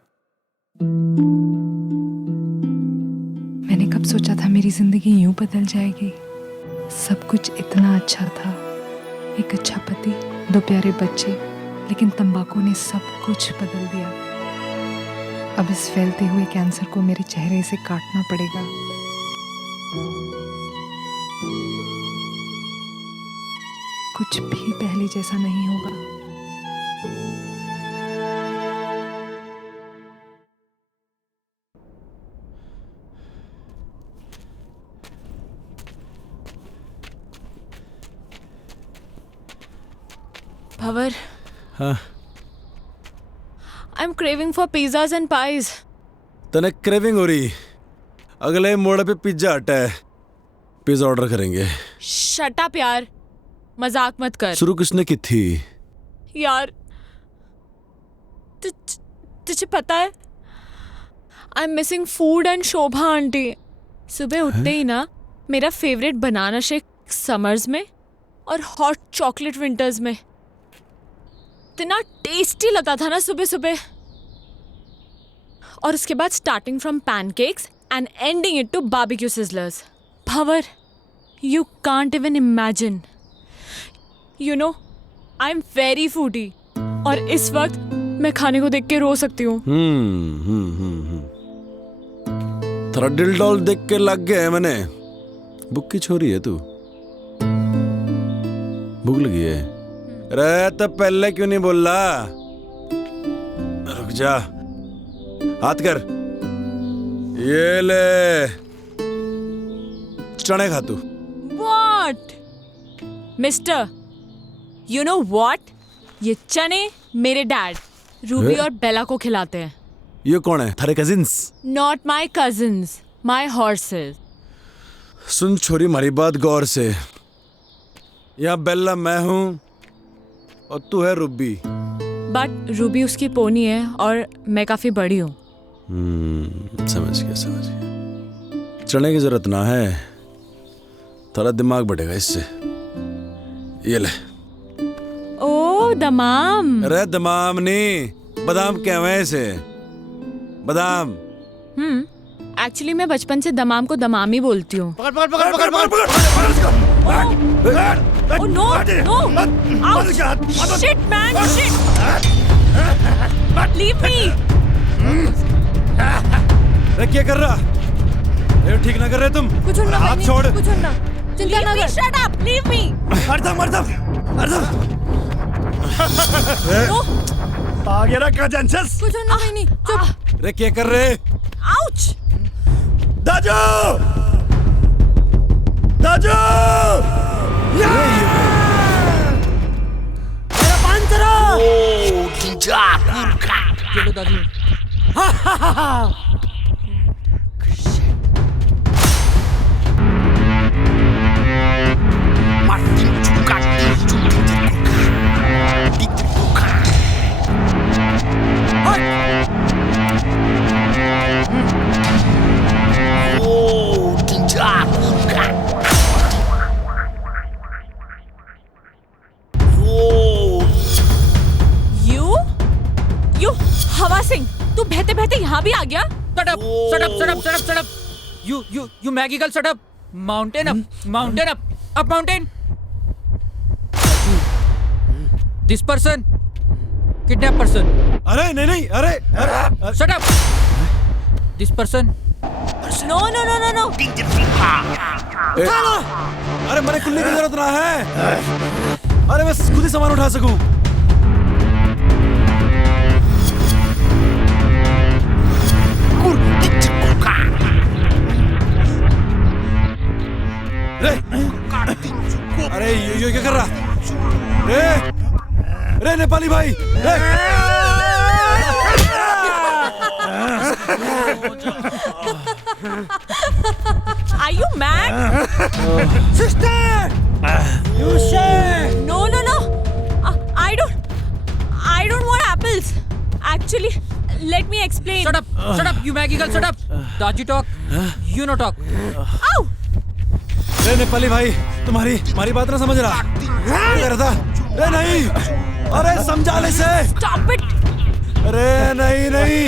मैंने कब सोचा था मेरी जिंदगी यूं बदल जाएगी। सब कुछ इतना अच्छा था, एक अच्छा पति, 2 प्यारे बच्चे, लेकिन तंबाकू ने सब कुछ बदल दिया। अब इस फैलते हुए कैंसर को मेरे चेहरे से काटना पड़ेगा। कुछ भी पहले जैसा नहीं होगा। Bhavar, हाँ I'm craving for pizzas and pies. तने क्रेविंग हो रही? अगले मोड़ पे पिज्जा हट है, पिज्जा ऑर्डर करेंगे। Shut up यार, मजाक मत कर। शुरू किसने की थी? यार तुझे पता है I'm missing food and Shobha aunty. सुबह उठते ही ना मेरा फेवरेट बनाना शेक समर्स में और हॉट चॉकलेट विंटर्स में। इतना टेस्टी लगता था ना सुबह सुबह। और उसके बाद starting from pancakes and ending it to barbecue sizzlers. Bhanwar, you can't even imagine. You know, I am very foodie और इस वक्त मैं खाने को देख के रो सकती हूँ। थोड़ा दिल डॉल देख के लग गया है मैंने। बुक की छोरी है तू? भूख लगी है? अरे तो पहले क्यों नहीं बोल रहा? रुक जा, हाथ कर, ये ले चने खा तू। What? Mister, you know what? ये चने मेरे डैड रूबी और बेला को खिलाते हैं। ये कौन है? थारे cousins? Not my cousins, my horses. सुन छोरी, हमारी बात गौर से। यहाँ बेला मैं हूँ और तू है रूबी। बट रूबी उसकी पोनी है और मैं काफी बड़ी हूँ। समझ गया। चने की जरूरत ना है, थोड़ा दिमाग बढ़ेगा इससे। ये ले। ओ दमाम। अरे दमाम नहीं, बादाम कहवे हैं इसे, बादाम। एक्चुअली मैं बचपन से दमाम को दमाम ही बोलती हूँ। पकड़ पकड़ पकड़ पकड़ पकड़ पकड़ इसको। Oh no no! Ouch! Shit man! Shit! Leave me! अरे क्या कर रहा? ये ठीक ना कर रहे तुम? कुछ ना, हाथ छोड़। कुछ ना, चिंता ना कर। Shut up! Leave me! No! आ गया ना कंजंसस? कुछ ना नहीं, चुप। अरे क्या कर रहे? Ouch! दाजू! दाजू! चलो दादी। You हवा सिंह, तू बहते बहते यहाँ भी आ गया? Shut up! Shut up! Shut up! Shut up! Shut up! You Maggie girl, shut up! Mountain up! Mountain up! Up mountain! This person, kidnap person. अरे नहीं नहीं, अरे Shut up! This person. No no no no no! अरे मैंने कुल्ली की जरूरत ना है। अरे मैं खुद ही सामान उठा सकूं। अरे ये क्या कर रहा? रे नेपाली भाई, Are you mad? Sister! You say! No no no! I don't want apples. Actually, let me explain. Shut up! Shut up! You Maggie girl, shut up! Daji talk. You no talk. Ow! रे नेपाली भाई, तुम्हारी बात ना समझ रहा। क्या रहा था? रे नहीं, अरे समझा ले से। Stop it! अरे नहीं नहीं,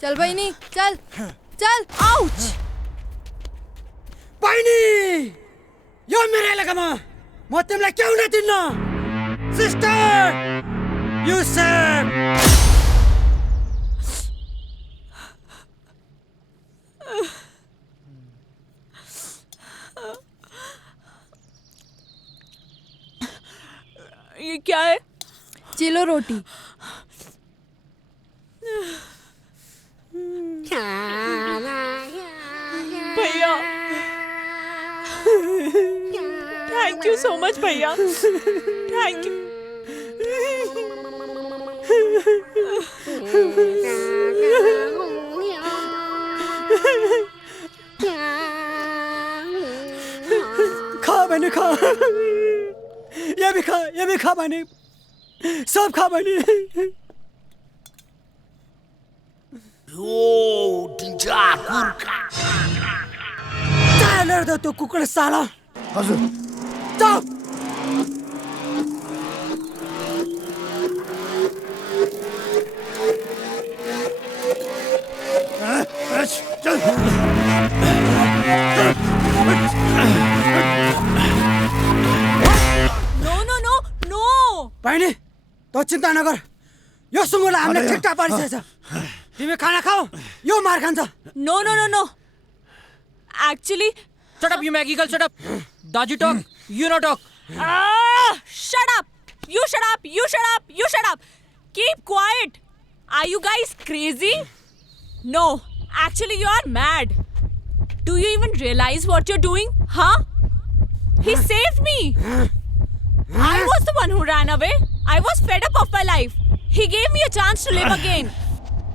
चल बहिनी, चल चल। Ouch! Paini! Yo mere lagama! Motemla kyau na tinna? Sister! You said! ये क्या है? चिलो रोटी। भैया, थैंक यू सो मच भैया, थैंक यू। खा मैंने खा, ये भी खा मैंने, सब खा मैंने। चालर तो कुकड़ साला। चुप। चल। तो चिन्ता नगर यो सुँगुरलाई हामीले ठिकठाक पारिसकेछ तिमी खाना खाऊ यो मार खान्छ no no no no actually Shut up, you Maggie girl, shut up. Daji talk, you no talk. shut up you shut up you shut up you shut up keep quiet are you guys crazy no actually you are mad do you even realize what you're doing huh he saved me I was the one who ran away I was fed up of my life he gave me a chance to live again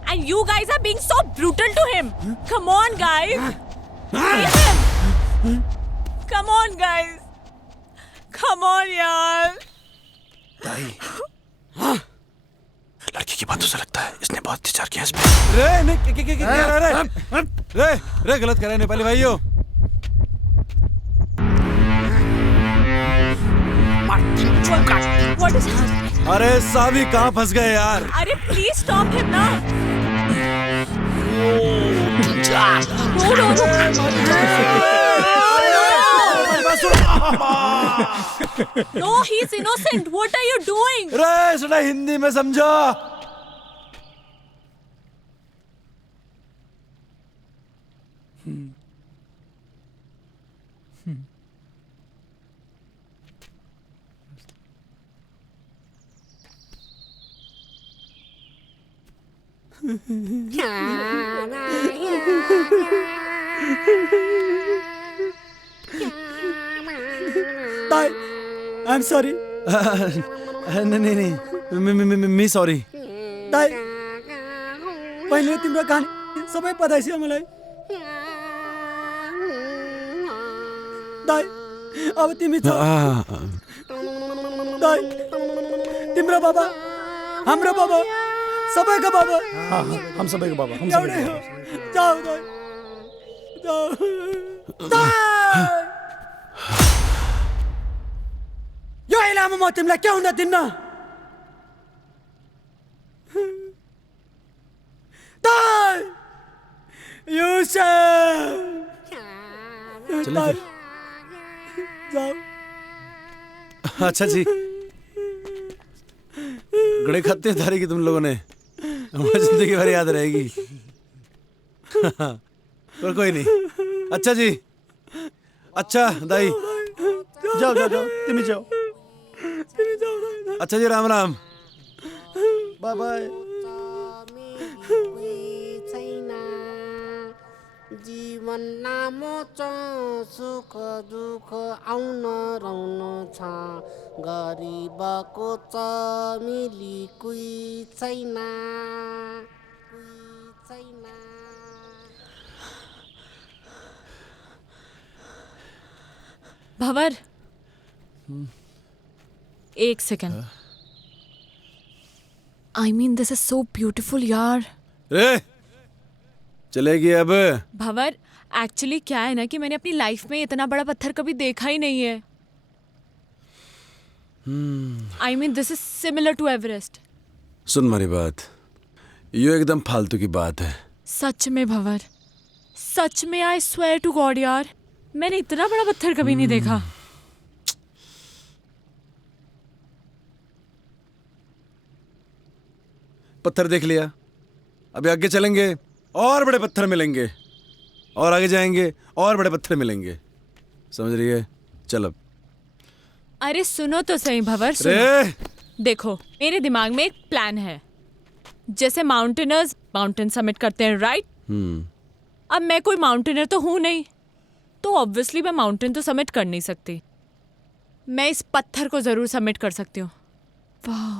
and you guys are being so brutal to him come on guys leave him come on guys come on yaar दाई लड़की की बातों से लगता है इसने बहुत विचार किया इस पे रे नहीं रे रे गलत कर रहे नेपाली भाइयों What is happening? अरे सावी कहाँ फंस गए यार अरे please stop him now. No, he's innocent. What are you doing? रे सुना हिंदी में समझो ताई आई एम सॉरी नहीं मी सॉरी ताई पहिले तिम्रो कहानी सबै पताइछ मलाई ताई अब तिमी छ ताई तिम्रो बाबा हाम्रो बाबा सबैको बाबा हम सबैको बाबा हम एउटै हो जाऊ ताई जाऊ ताई यो इलामा म तिमीलाई के हुन दिन्न ताई युसुफ चलिए फिर जाऊ अच्छा जी गड़े खाते थारी की तुम लोगों ने हमारी जिंदगी भर याद रहेगी पर कोई नहीं अच्छा जी अच्छा दाई जाओ जाओ जाओ तिमी जाओ अच्छा जी राम राम बाय बाय जीवन लामो छ सुख दुःख आउन रहनु छ गरिबको छ मिली कोही छैन भंवर एक second I mean this is so beautiful यार रे चलेगी अब भंवर एक्चुअली क्या है ना कि मैंने अपनी लाइफ में इतना बड़ा पत्थर कभी देखा ही नहीं है I mean this is similar to Everest सुन मेरी बात ये एकदम फालतू की बात है सच में भंवर सच में आई स्वेयर टू गॉड यार मैंने इतना बड़ा पत्थर कभी नहीं देखा पत्थर देख लिया अभी आगे चलेंगे और बड़े पत्थर मिलेंगे और आगे जाएंगे और बड़े पत्थर मिलेंगे समझ रही है चल अब अरे सुनो तो सही भंवर सुनो देखो मेरे दिमाग में एक प्लान है जैसे माउंटेनर्स माउंटेन समिट करते हैं राइट अब मैं कोई माउंटेनर तो हूं नहीं तो ऑब्वियसली मैं माउंटेन तो समिट कर नहीं सकती मैं इस पत्थर को जरूर समिट कर सकती हूँ वाह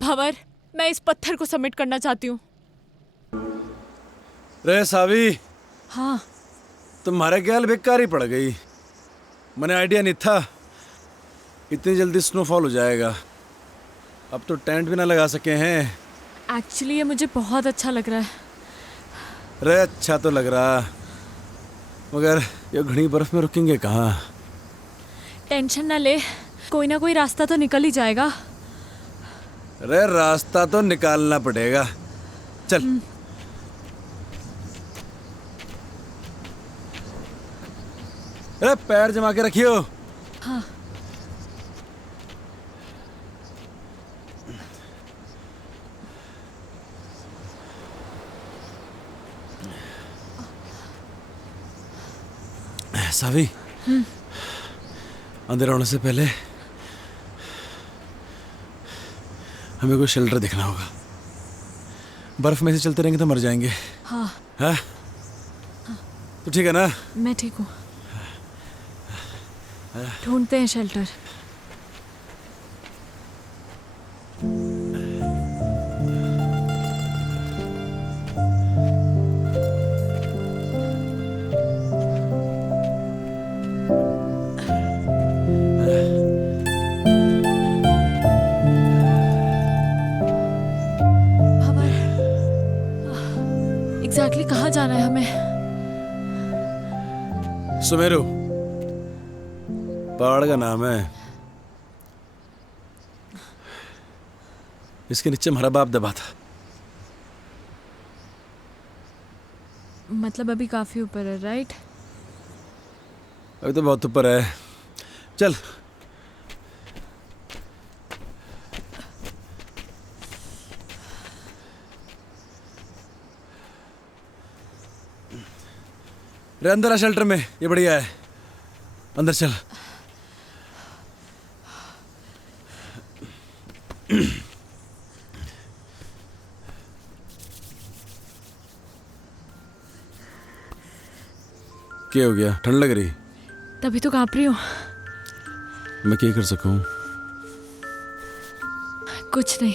भंवर मैं इस पत्थर को समिट करना चाहती हूँ रे सावी हाँ तुम्हारे ख्याल बेकार ही पड़ गई मैंने आइडिया नहीं था इतनी जल्दी स्नोफॉल हो जाएगा अब तो टेंट भी ना लगा सके हैं एक्चुअली ये मुझे बहुत अच्छा लग रहा है रे अच्छा तो लग रहा मगर ये घनी बर्फ में रुकेंगे कहाँ टेंशन ना ले कोई ना कोई रास्ता तो निकल ही जाएगा रे रास्ता तो निकालना पड़ेगा चल अरे पैर जमा के रखियो हाँ सावी, अंधेरा होने से पहले हमें कोई शेल्टर देखना होगा। बर्फ में से चलते रहेंगे तो मर जाएंगे। हाँ हाँ? तो ठीक है ना? मैं ठीक हूँ। ढूंढते हैं शेल्टर। एग्जैक्टली कहाँ जाना है हमें? सुमेरु पहाड़ का नाम है। इसके नीचे हमारा बाप दबा था। मतलब अभी काफी ऊपर है, राइट? अभी तो बहुत ऊपर है। चल रे अंदर आ शेल्टर में, ये बढ़िया है। अंदर चल। क्या हो गया? ठंड लग रही? तभी तो कांप रही हूँ। मैं क्या कर सकूं? कुछ नहीं।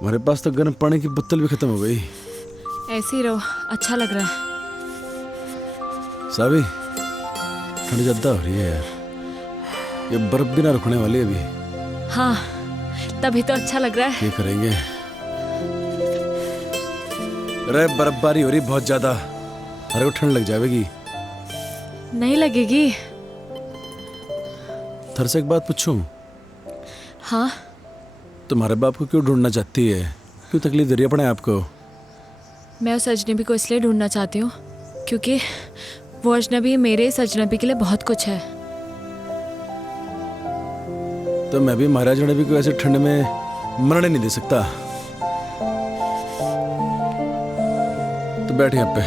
हमारे पास तो गर्म पानी की बोतल भी खत्म हो गई। ऐसे ही रहो, अच्छा लग रहा है। सावी, ठंड ज्यादा हो रही है यार। ये बर्फ भी ना रुकने वाली है अभी। हाँ, तभी तो अच्छा लग रहा है। क्या करेंगे? अरे बर्फबारी हो रही बहुत ज्यादा। अरे वो ठंड लग जाएगी। नहीं लगेगी। थर से एक बात पूछूं? हाँ? तुम्हारे बाप को क्यों ढूंढना चाहती है? क्यों तकलीफ दे रही है अपने आप को? मैं उस अजनबी को इसलिए ढूंढना चाहती हूँ क्योंकि वो अजनबी मेरे इस अजनबी के लिए बहुत कुछ है। तो मैं भी महाराज अजनबी को ऐसे ठंड में मरने नहीं दे सकता। तो बैठ यहाँ पे,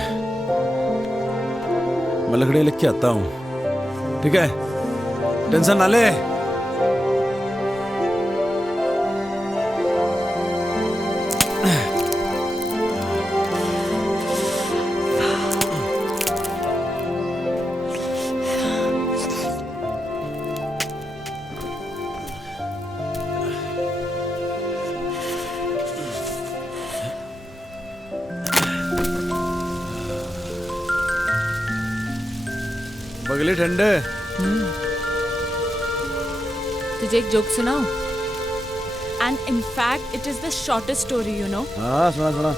मैं लकड़ियाँ लेके आता हूँ, ठीक है? टेंशन ना ले। बगली ठंडे। तुझे एक जोक सुनाऊं? And in fact it is the shortest story, you know. हाँ सुना सुना।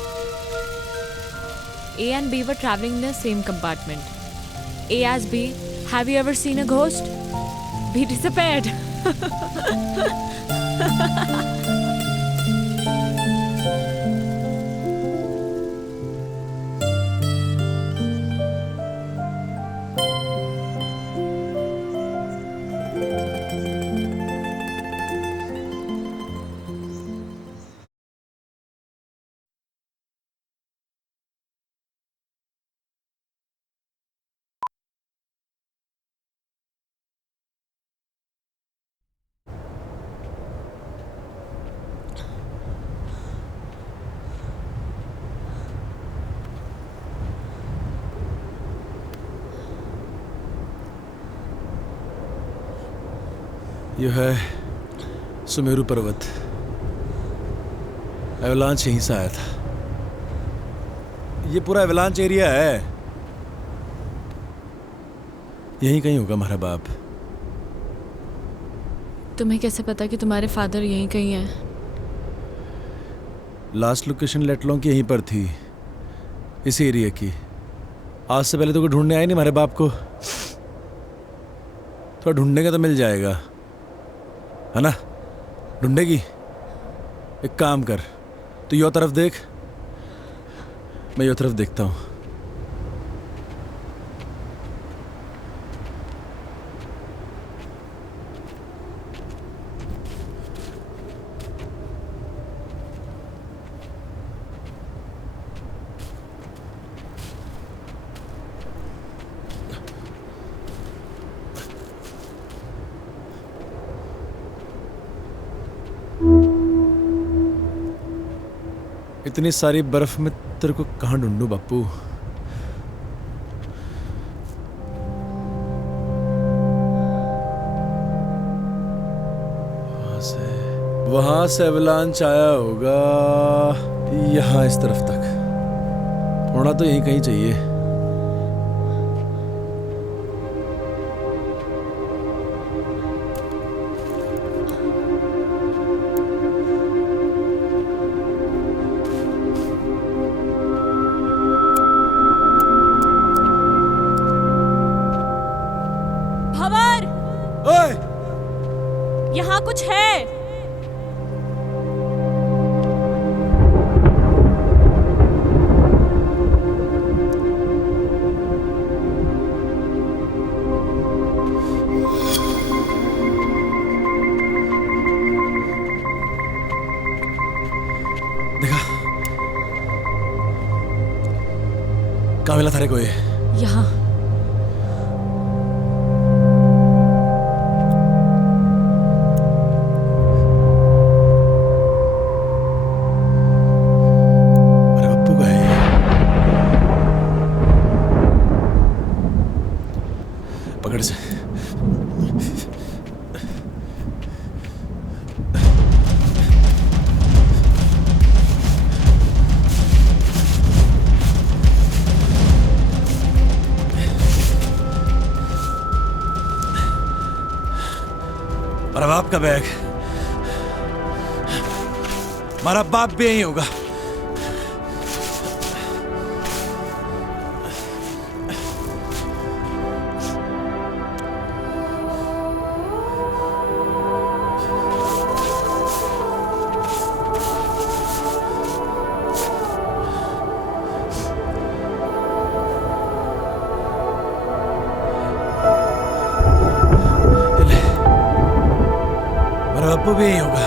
A and B were traveling in the same compartment. A asked B, "Have you ever seen a ghost?" B disappeared. यह है सुमेरु पर्वत। Avalanche यहीं से आया था। ये पूरा एवलांच एरिया है। यहीं कहीं होगा हमारा बाप। तुम्हें कैसे पता कि तुम्हारे फादर यहीं कहीं हैं? लास्ट लोकेशन लेटलों की यहीं पर थी, इसी एरिया की। आज से पहले तो कोई ढूंढने आया नहीं हमारे बाप को। थोड़ा ढूंढने का तो मिल जाएगा, है ना? ढूंढेगी? एक काम कर, तू यो तरफ देख, मैं यो तरफ देखता हूँ। इतनी सारी बर्फ में तेरे को कहाँ ढूंढूं बापू। वहां से एवलांच आया होगा यहाँ इस तरफ तक, होना तो यहीं कहीं चाहिए। भंवर, ओए! यहाँ कुछ है। कहाँ मिला थारे को ये? यहाँ। अरे बप्पू का है ये। पकड़ से। मेरा बाप का बैग, हमारा बाप भी यही होगा। मेरा बापू भी यही होगा।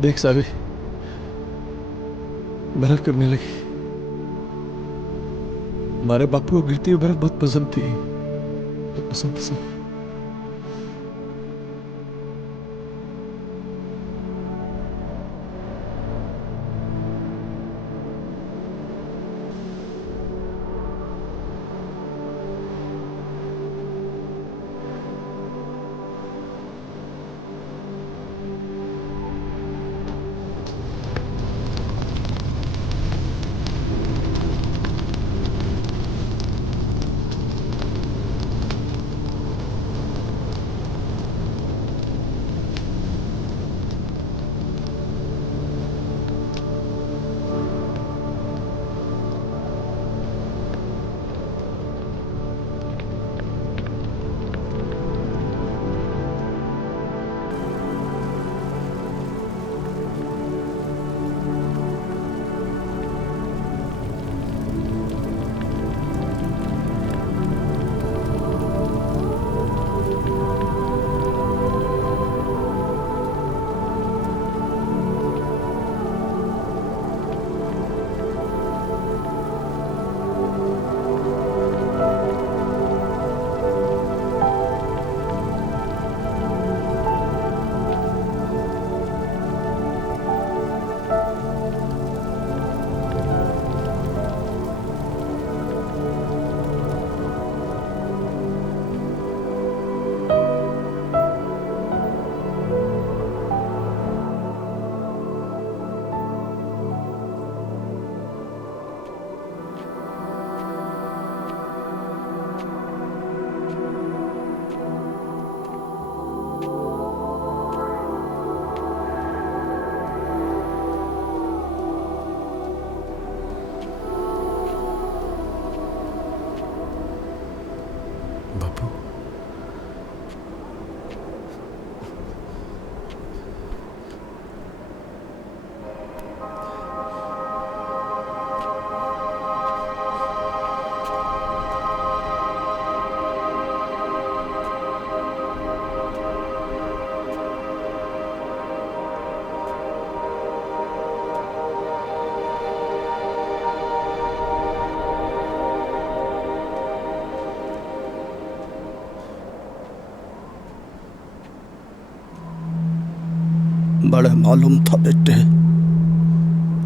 देख सावी, बर्फ गिरने लगी। हमारे बापू को गिरती हुई बर्फ बहुत पसंद थी, बहुत पसंद। बड़े मालूम था बेटे,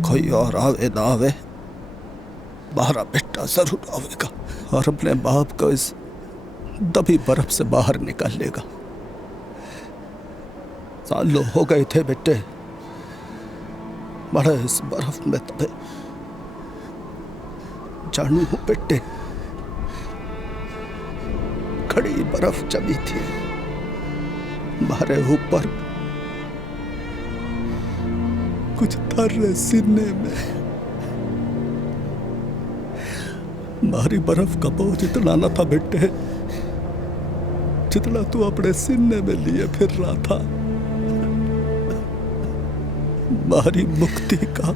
कोई और आवे ना आवे, हमारा बेटा जरूर आवेगा और अपने बाप को इस दबी बर्फ से बाहर निकालेगा। सालों हो गए थे बेटे बड़े इस बर्फ में तबे। जानू हूं बेटे, खड़ी बर्फ जमी थी हमारे ऊपर, कुछ थर्रे सीने में। हमारी बर्फ का बोझ इतना न था बेटे जितना तू अपने सीने में लिए फिर रहा था। हमारी मुक्ति का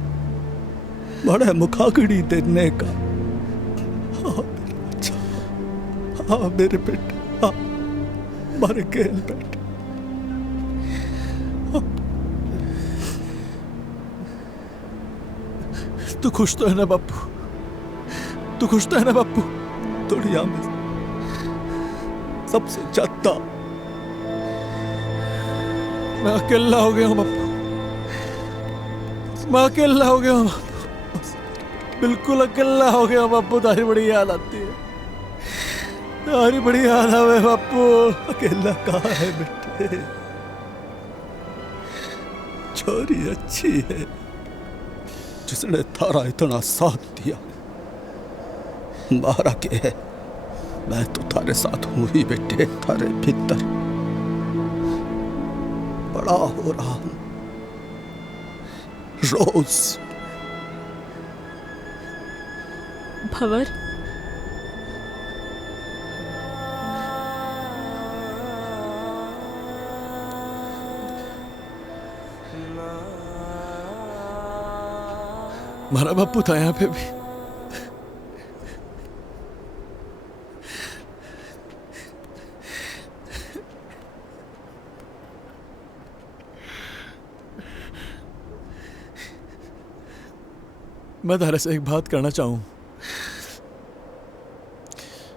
बड़े मुखाग्नि देने का। हाँ मेरे बच्चा, हाँ मेरे बेटे, हाँ मारे खेल बेटे। तू खुश तो है ना बापू? तू खुश तो है ना बापू? दुनिया में सबसे ज्यादा मैं अकेला हो गया हूँ बापू, मैं अकेला हो गया हूँ, बिल्कुल अकेला हो गया हूँ बापू। तारी बड़ी याद आती है, तारी बड़ी याद आवे बापू। अकेला कहाँ है बेटे, छोरी अच्छी है जिसने थारा इतना साथ दिया। मारा के है, मैं तो थारे साथ हूं ही बेटे, थारे भीतर बड़ा हो रहा हूं रोज। भंवर, हमारा बापू था यहाँ पे भी। मैं तारे से एक बात करना चाहूं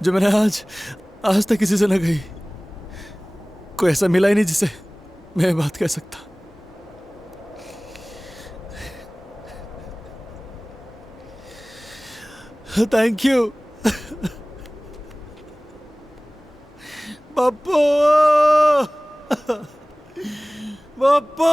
जो मैंने आज तक किसी से न कही। कोई ऐसा मिला ही नहीं जिसे मैं ये बात कह सकता। थैंक यू बापू, बापू।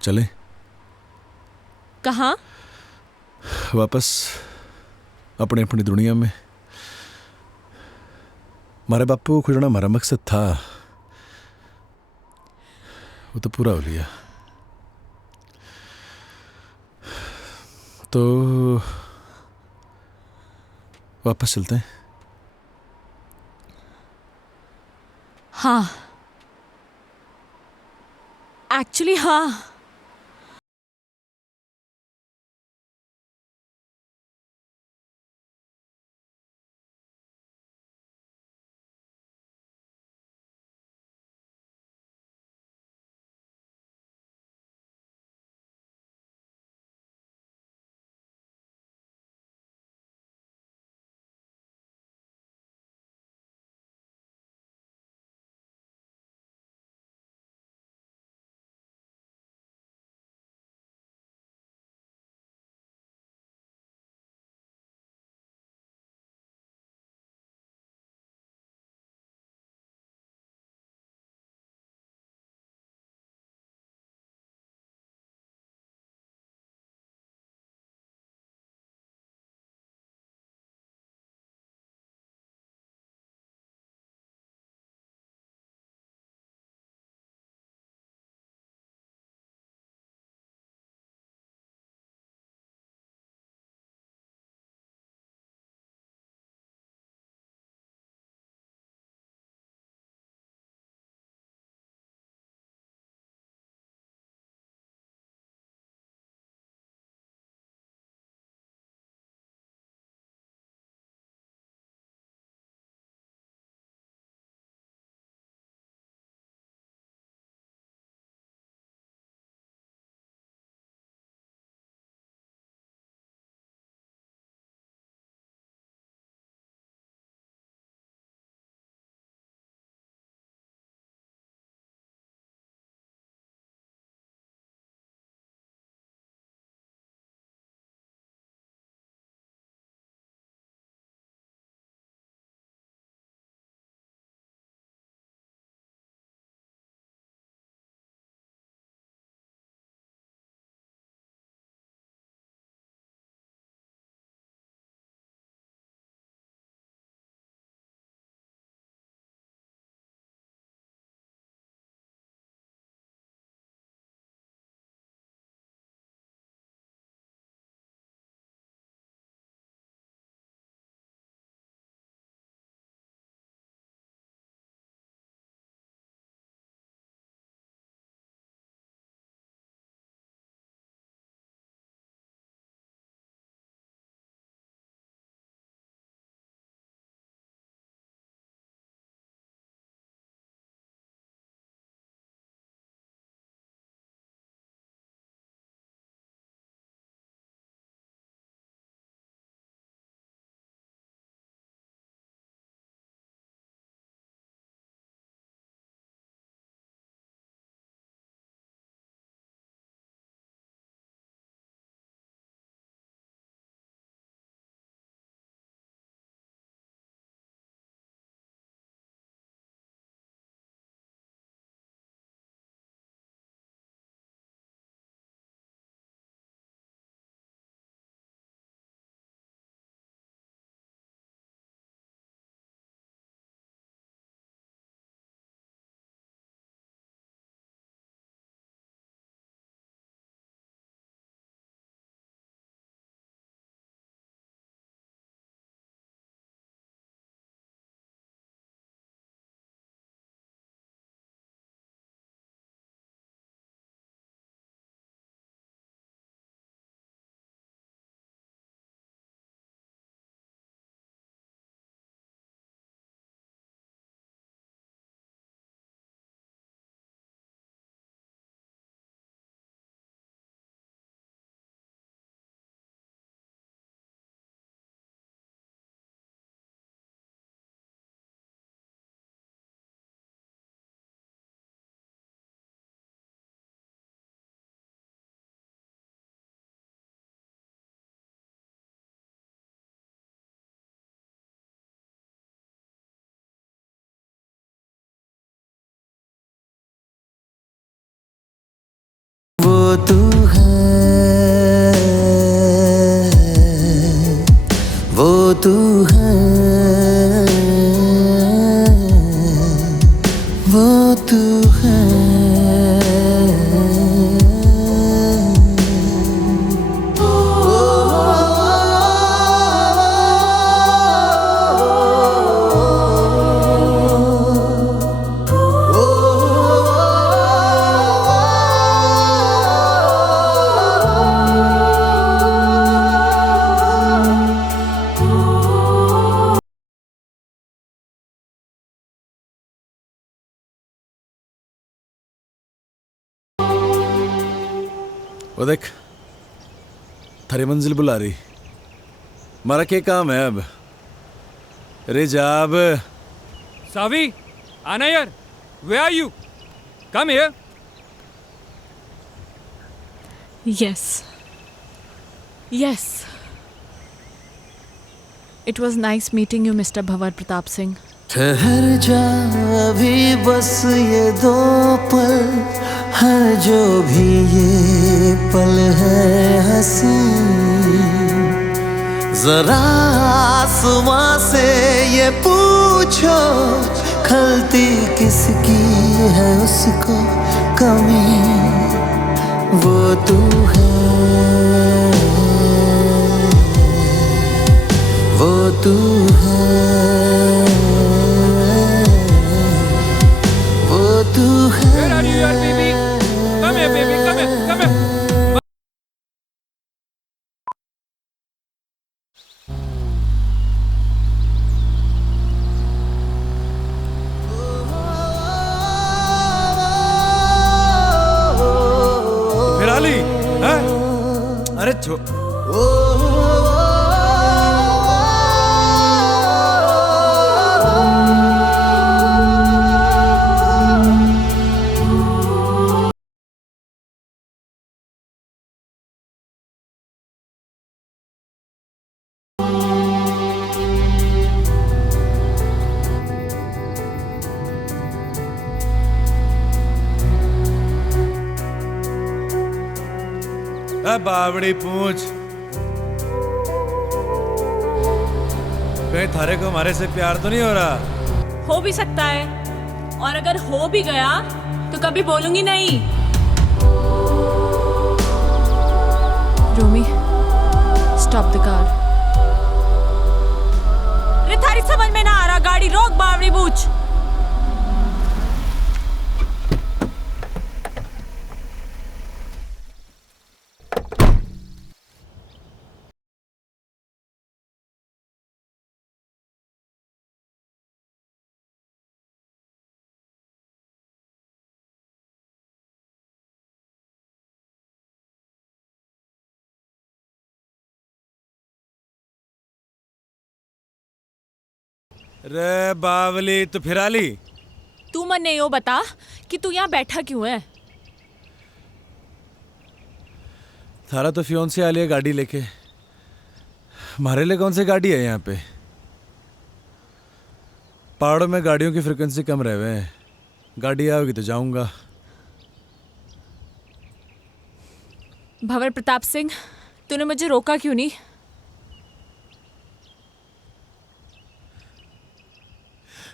चले कहाँ? वापस अपने अपनी दुनिया में। हमारे बापू को खुजना हमारा मकसद था, वो तो पूरा हो लिया। तो वापस चलते हैं। हाँ, एक्चुअली हाँ। वो देख थारी मंजिल बुला रही। हमारा क्या काम है अब? अरे जा अब। सावी, आना यार। Where are you? Come here. Yes. Yes. It was nice meeting you, Mr. Bhavar Pratap Singh. ठहर जा अभी बस ये 2 पल है, जो भी ये पल है हंसी। जरा आसमां से ये पूछो, खलती किसकी है उसको कमी। वो तू है, वो तू है, वो तू है। Where are you, yaar, baby? Come here, baby. Come here. Come here. फिराली हैं? अरे छो बावड़ी पूछ, कहीं थारे को हमारे से प्यार तो नहीं हो रहा? हो भी सकता है, और अगर हो भी गया तो कभी बोलूंगी नहीं। रोमी, stop the car. रे थारी समझ में ना आ रहा, गाड़ी रोक बावड़ी बूझ। रे बावली तो फिराली, तू मन ने यो बता कि तू यहाँ बैठा क्यों है? थारा तो फियोंसे आ लिया गाड़ी लेके, हमारे लिए कौन सी गाड़ी है यहाँ पे? पहाड़ों में गाड़ियों की फ्रिक्वेंसी कम रहे हुए हैं, गाड़ी आओगी तो जाऊंगा। भंवर प्रताप सिंह, तूने मुझे रोका क्यों नहीं?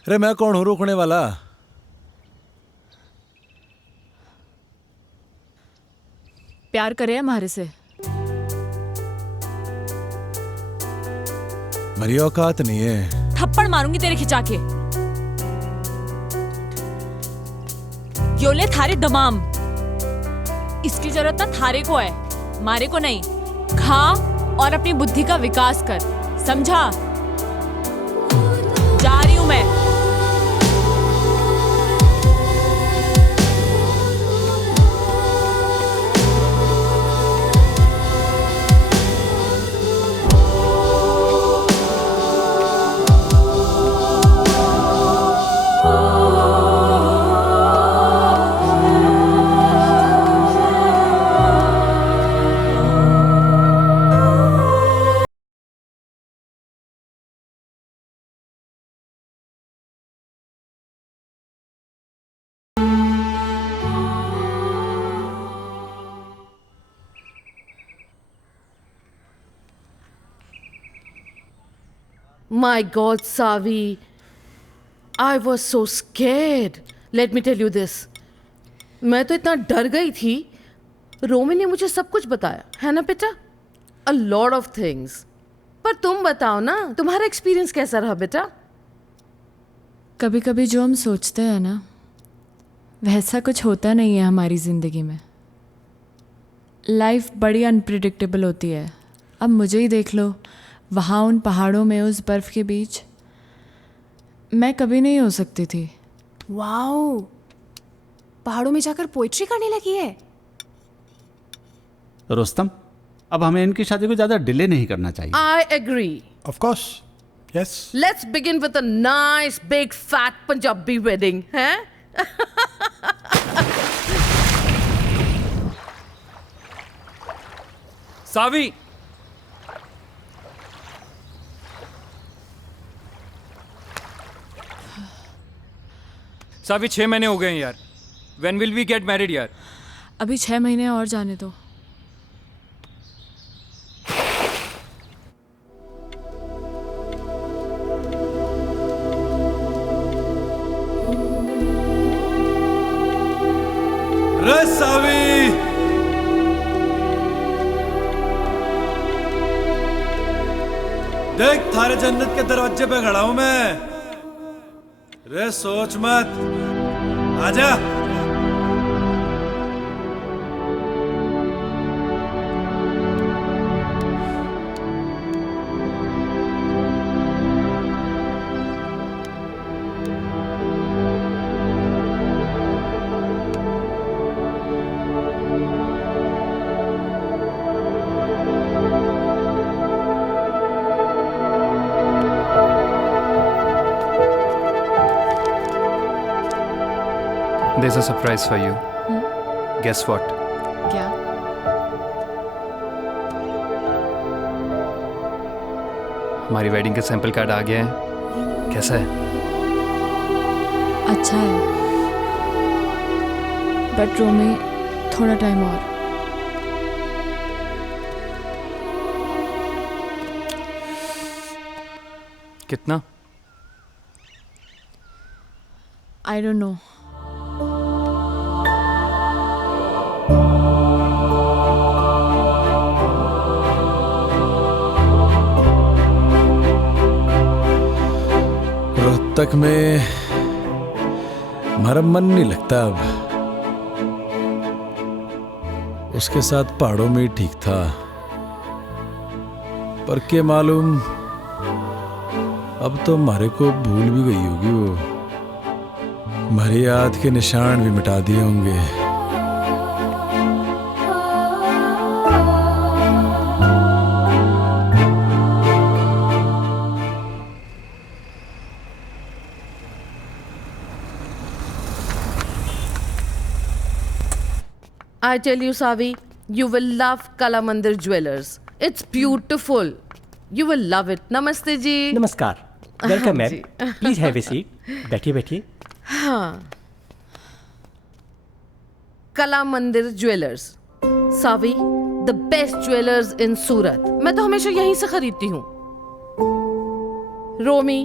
अरे मैं कौन हूँ रोकने वाला? प्यार करे हमारे से? मेरी औकात नहीं है। थप्पड़ मारूंगी तेरे खिंचा के। योले थारे दमाम, इसकी जरूरत ना थारे को है, मारे को नहीं। खा और अपनी बुद्धि का विकास कर, समझा? जा रही हूं मैं। My God, Savi, I was so scared. Let me tell you this. मैं तो इतना डर गई थी। रोमी ने मुझे सब कुछ बताया, है ना बेटा? A lot of things. पर तुम बताओ ना, तुम्हारा एक्सपीरियंस कैसा रहा बेटा? कभी कभी जो हम सोचते हैं ना, वैसा कुछ होता नहीं है हमारी ज़िंदगी में। लाइफ बड़ी अनप्रिडिक्टेबल होती है। अब मुझे ही देख लो, वहाँ उन पहाड़ों में उस बर्फ़ के बीच मैं कभी नहीं हो सकती थी। वाओ, पहाड़ों में जाकर पोइट्री करने लगी है। रुस्तम, अब हमें इनकी शादी को ज़्यादा डिले नहीं करना चाहिए। I agree. Of course. Yes. Let's begin with a nice big fat Punjabi wedding, हैं? सावी, सावी 6 महीने हो गए हैं यार। When will we get married यार? अभी 6 महीने और जाने दो। रे सावी, देख थारे जन्नत के दरवाजे पे खड़ा हूं मैं। रे सोच मत, आजा। There's a surprise for you. Guess what? क्या? हमारी वेडिंग का सैंपल कार्ड आ गया है। कैसा है? अच्छा है, बट रोमी थोड़ा टाइम और। कितना? I don't know. रोहतक में हमारा मन नहीं लगता अब। उसके साथ पहाड़ों में ही ठीक था, पर के मालूम अब तो हमारे को भूल भी गई होगी वो। हमारी याद के निशान भी मिटा दिए होंगे। I tell you, Savi, you will love Kala Mandir Jewelers. It's beautiful. You will love it. Namaste ji. नमस्कार। Welcome ma'am. जी। Please have a seat. बैठिए बैठिए। हाँ। Kala Mandir jewellers, Saavi, the best jewellers in Surat. मैं तो हमेशा यहीं से खरीदती हूँ। Romi,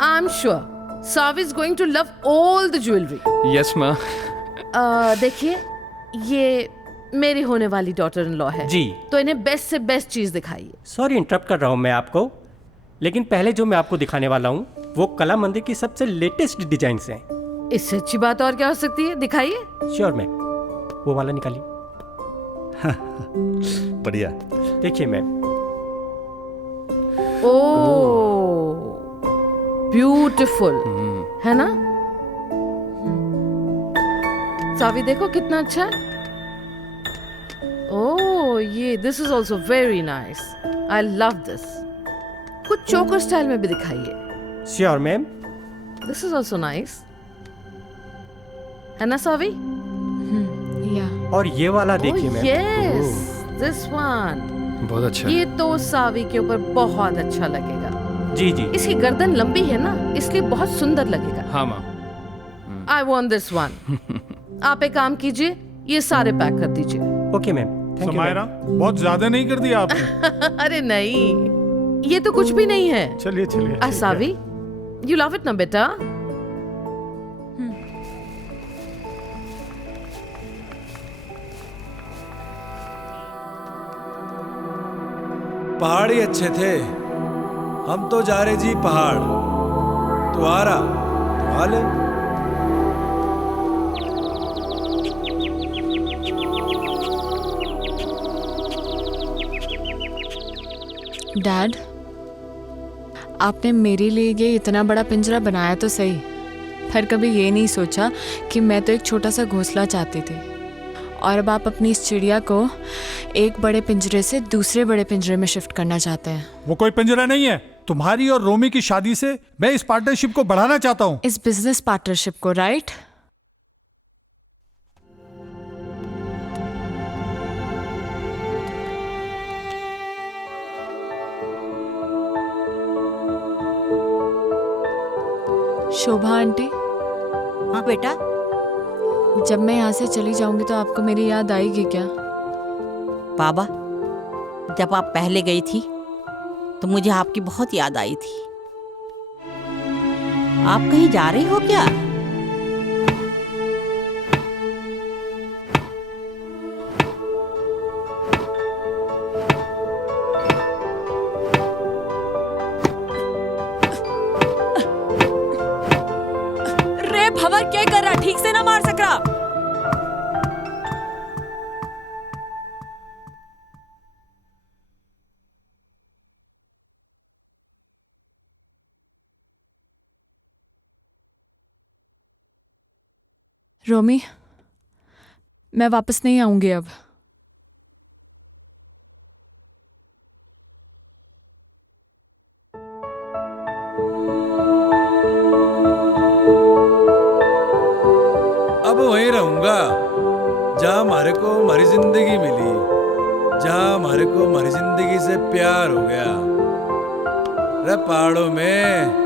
I am sure Saavi is going to love all the jewellery. Yes माँ। देखिए, ये मेरी होने वाली डॉटर इन लॉ है जी। तो इन्हें बेस्ट से बेस्ट चीज दिखाइए। सॉरी इंटरप्ट कर रहा हूँ मैं आपको, लेकिन पहले जो मैं आपको दिखाने वाला हूँ वो कला मंदिर की सबसे लेटेस्ट डिजाइन्स हैं। इससे अच्छी बात और क्या हो सकती है? दिखाइए। श्योर मैम, वो वाला निकालिए। बढ़िया। देखिए मैम। ओह, ब्यूटीफुल है ना? सावी देखो कितना अच्छा है। ओह, ये this is also very nice. I love this. कुछ चोकर स्टाइल में भी दिखाइए। Sure ma'am. This is also nice, है ना सावी? या। और ये वाला देखिए मैम। यस, दिस वन बहुत अच्छा। ये तो सावी के ऊपर बहुत अच्छा लगेगा। जी जी। इसकी गर्दन लंबी है ना, इसलिए बहुत सुंदर लगेगा। हाँ माँ। I want this one. आप एक काम कीजिए, ये सारे पैक कर दीजिए। Okay ma'am. Thank you. Samaira, बहुत ज्यादा नहीं कर दिया आपने? अरे नहीं, ये तो कुछ भी नहीं है। चलिए चलिए। सावी, यू लव इट ना बेटा? पहाड़ ही अच्छे थे। हम तो जा रहे जी पहाड़। तू आ रहा तो आ ले। डैड, आपने मेरे लिए ये इतना बड़ा पिंजरा बनाया तो सही, पर कभी ये नहीं सोचा कि मैं तो एक छोटा सा घोंसला चाहती थी और अब आप अपनी इस चिड़िया को एक बड़े पिंजरे से दूसरे बड़े पिंजरे में शिफ्ट करना चाहते हैं। वो कोई पिंजरा नहीं है। तुम्हारी और रोमी की शादी से मैं इस पार्टनरशिप को बढ़ाना चाहता हूँ। इस बिजनेस पार्टनरशिप को, राइट? शोभा आंटी। हाँ बेटा। जब मैं यहाँ से चली जाऊंगी तो आपको मेरी याद आएगी क्या? बाबा, जब आप पहले गई थी तो मुझे आपकी बहुत याद आई थी। आप कहीं जा रही हो क्या? रे भंवर क्या कर रहा? ठीक से ना मार सक रहा। रोमी, मैं वापस नहीं आऊंगी अब। अब वहीं रहूंगा जहां हमारे को हमारी जिंदगी मिली, जहां हमारे को हमारी जिंदगी से प्यार हो गया। रे पहाड़ों में।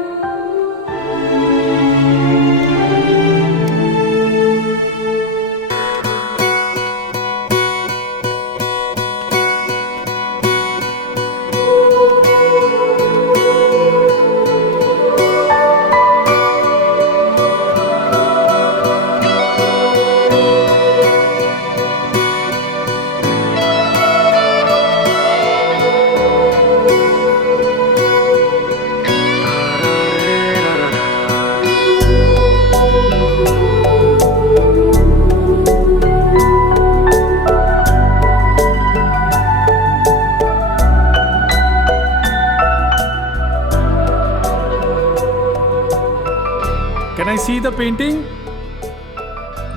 Can I see the painting?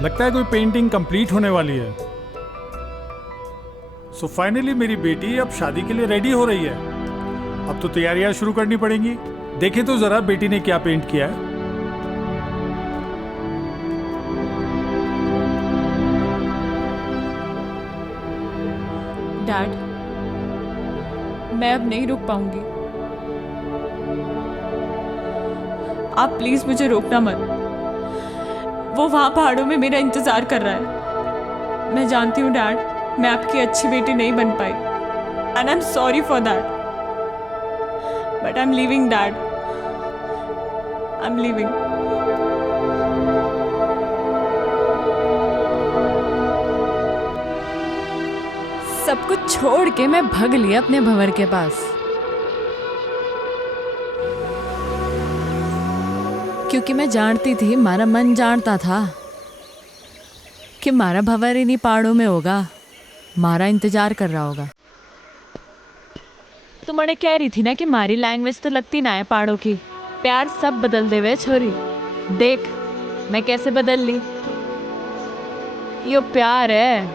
लगता है कोई पेंटिंग कंप्लीट होने वाली है। सो फाइनली मेरी बेटी अब शादी के लिए रेडी हो रही है। अब तो तैयारियां शुरू करनी पड़ेंगी। देखें तो जरा बेटी ने क्या पेंट किया है। डैड, मैं अब नहीं रुक पाऊंगी। आप प्लीज मुझे रोकना मत। वो वहां पहाड़ों में मेरा इंतजार कर रहा है। मैं जानती हूँ डैड, मैं आपकी अच्छी बेटी नहीं बन पाई, and I am sorry for that, but I am leaving dad, I am leaving. सब कुछ छोड़ के मैं भाग लिया अपने भंवर के पास, क्योंकि मैं जानती थी, मारा मन जानता था कि मारा भंवर इन्हीं पहाड़ों में होगा, मारा इंतजार कर रहा होगा। तो मैंने कह रही थी ना कि मारी लैंग्वेज तो लगती ना है पहाड़ों की। प्यार सब बदल दे वे छोरी, देख मैं कैसे बदल ली। यो प्यार है,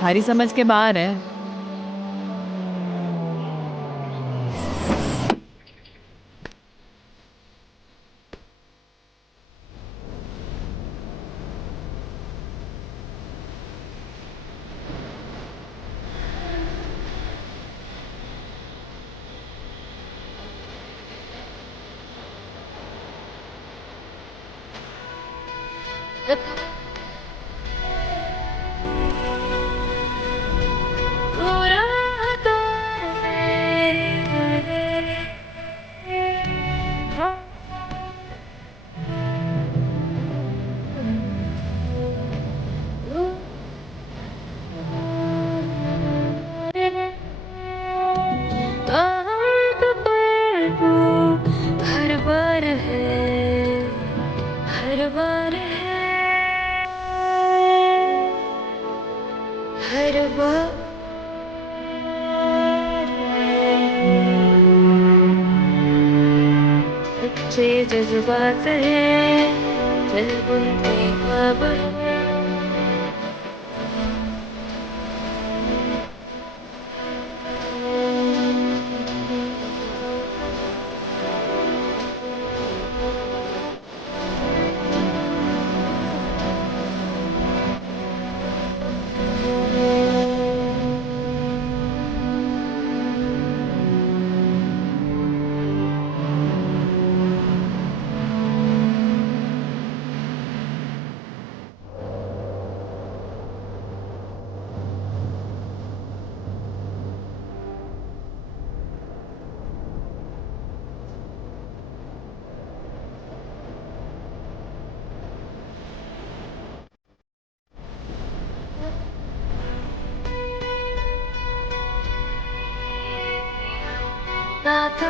हरी समझ के बाहर है। जज्बात है, दिल बुनते ख्वाब है। साथ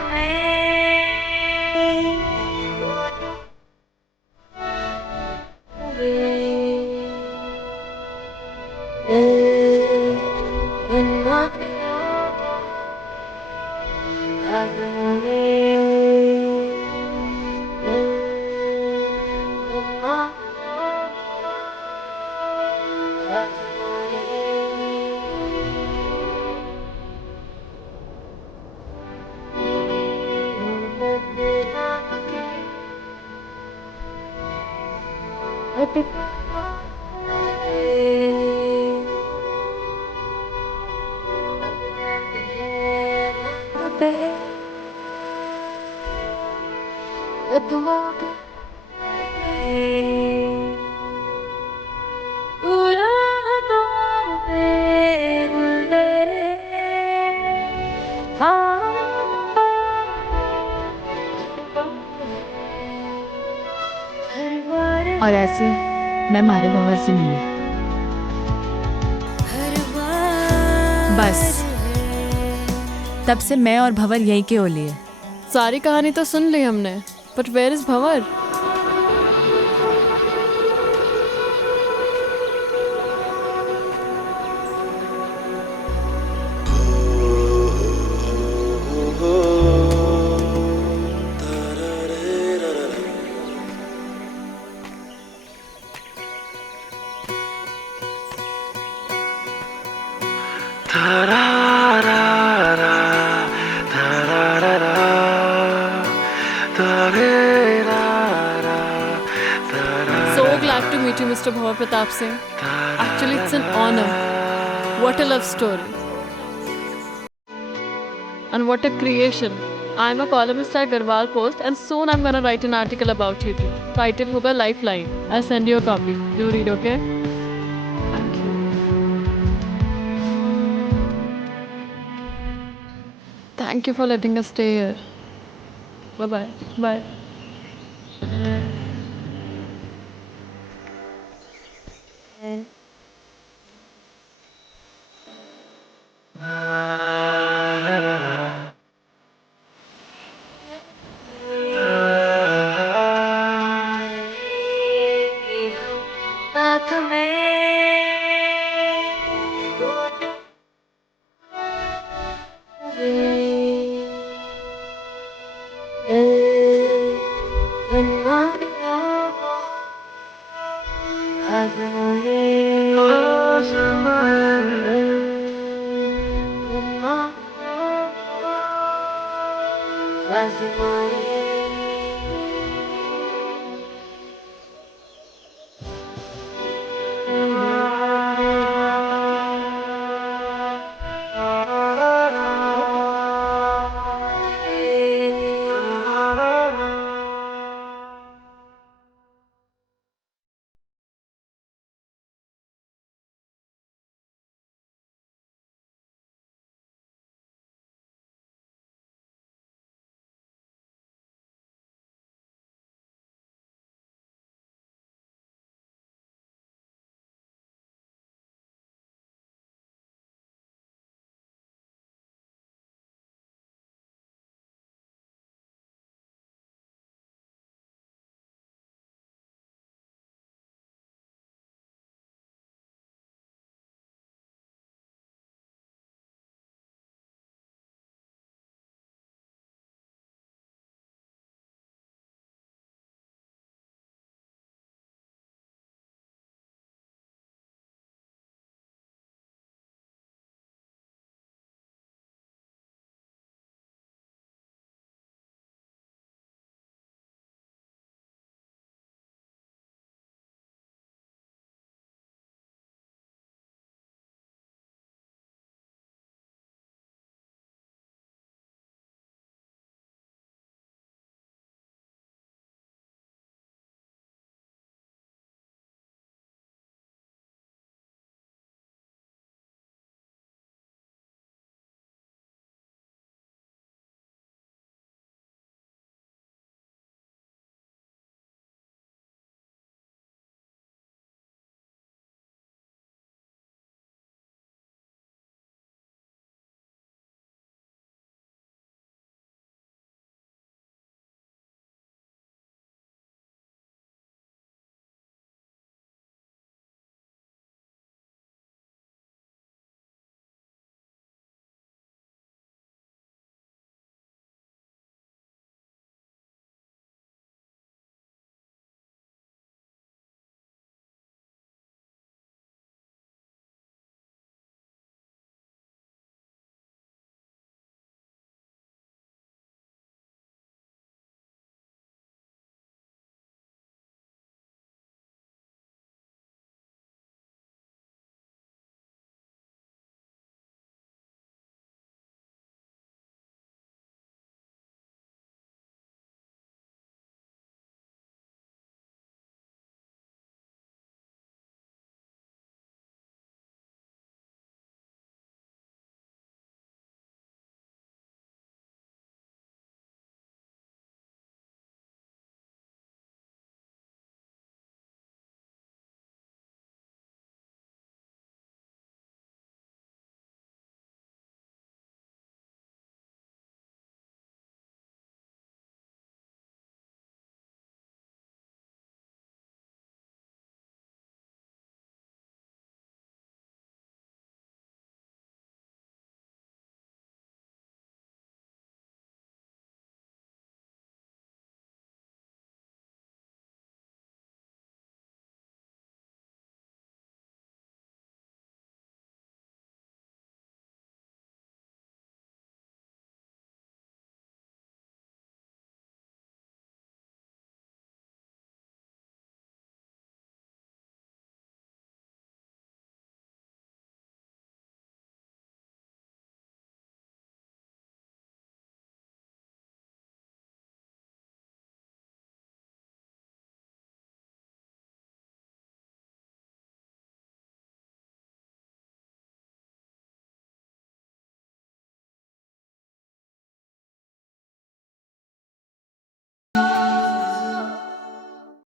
और ऐसे मैं मारे भंवर से मिली। बस तब से मैं और भंवर यहीं के ओले हैं। सारी कहानी तो सुन ली हमने, but where is Bhanwar? So glad to meet you, Mr. Bhavar Pratap Singh. Actually, it's an honor. What a love story. And what a creation. I'm a columnist at Garhwal Post and soon I'm gonna write an article about you too. Title hoga Lifeline. I'll send you a copy. Do read, okay? Thank you. Thank you for letting us stay here. Bye-bye. Bye. साथ में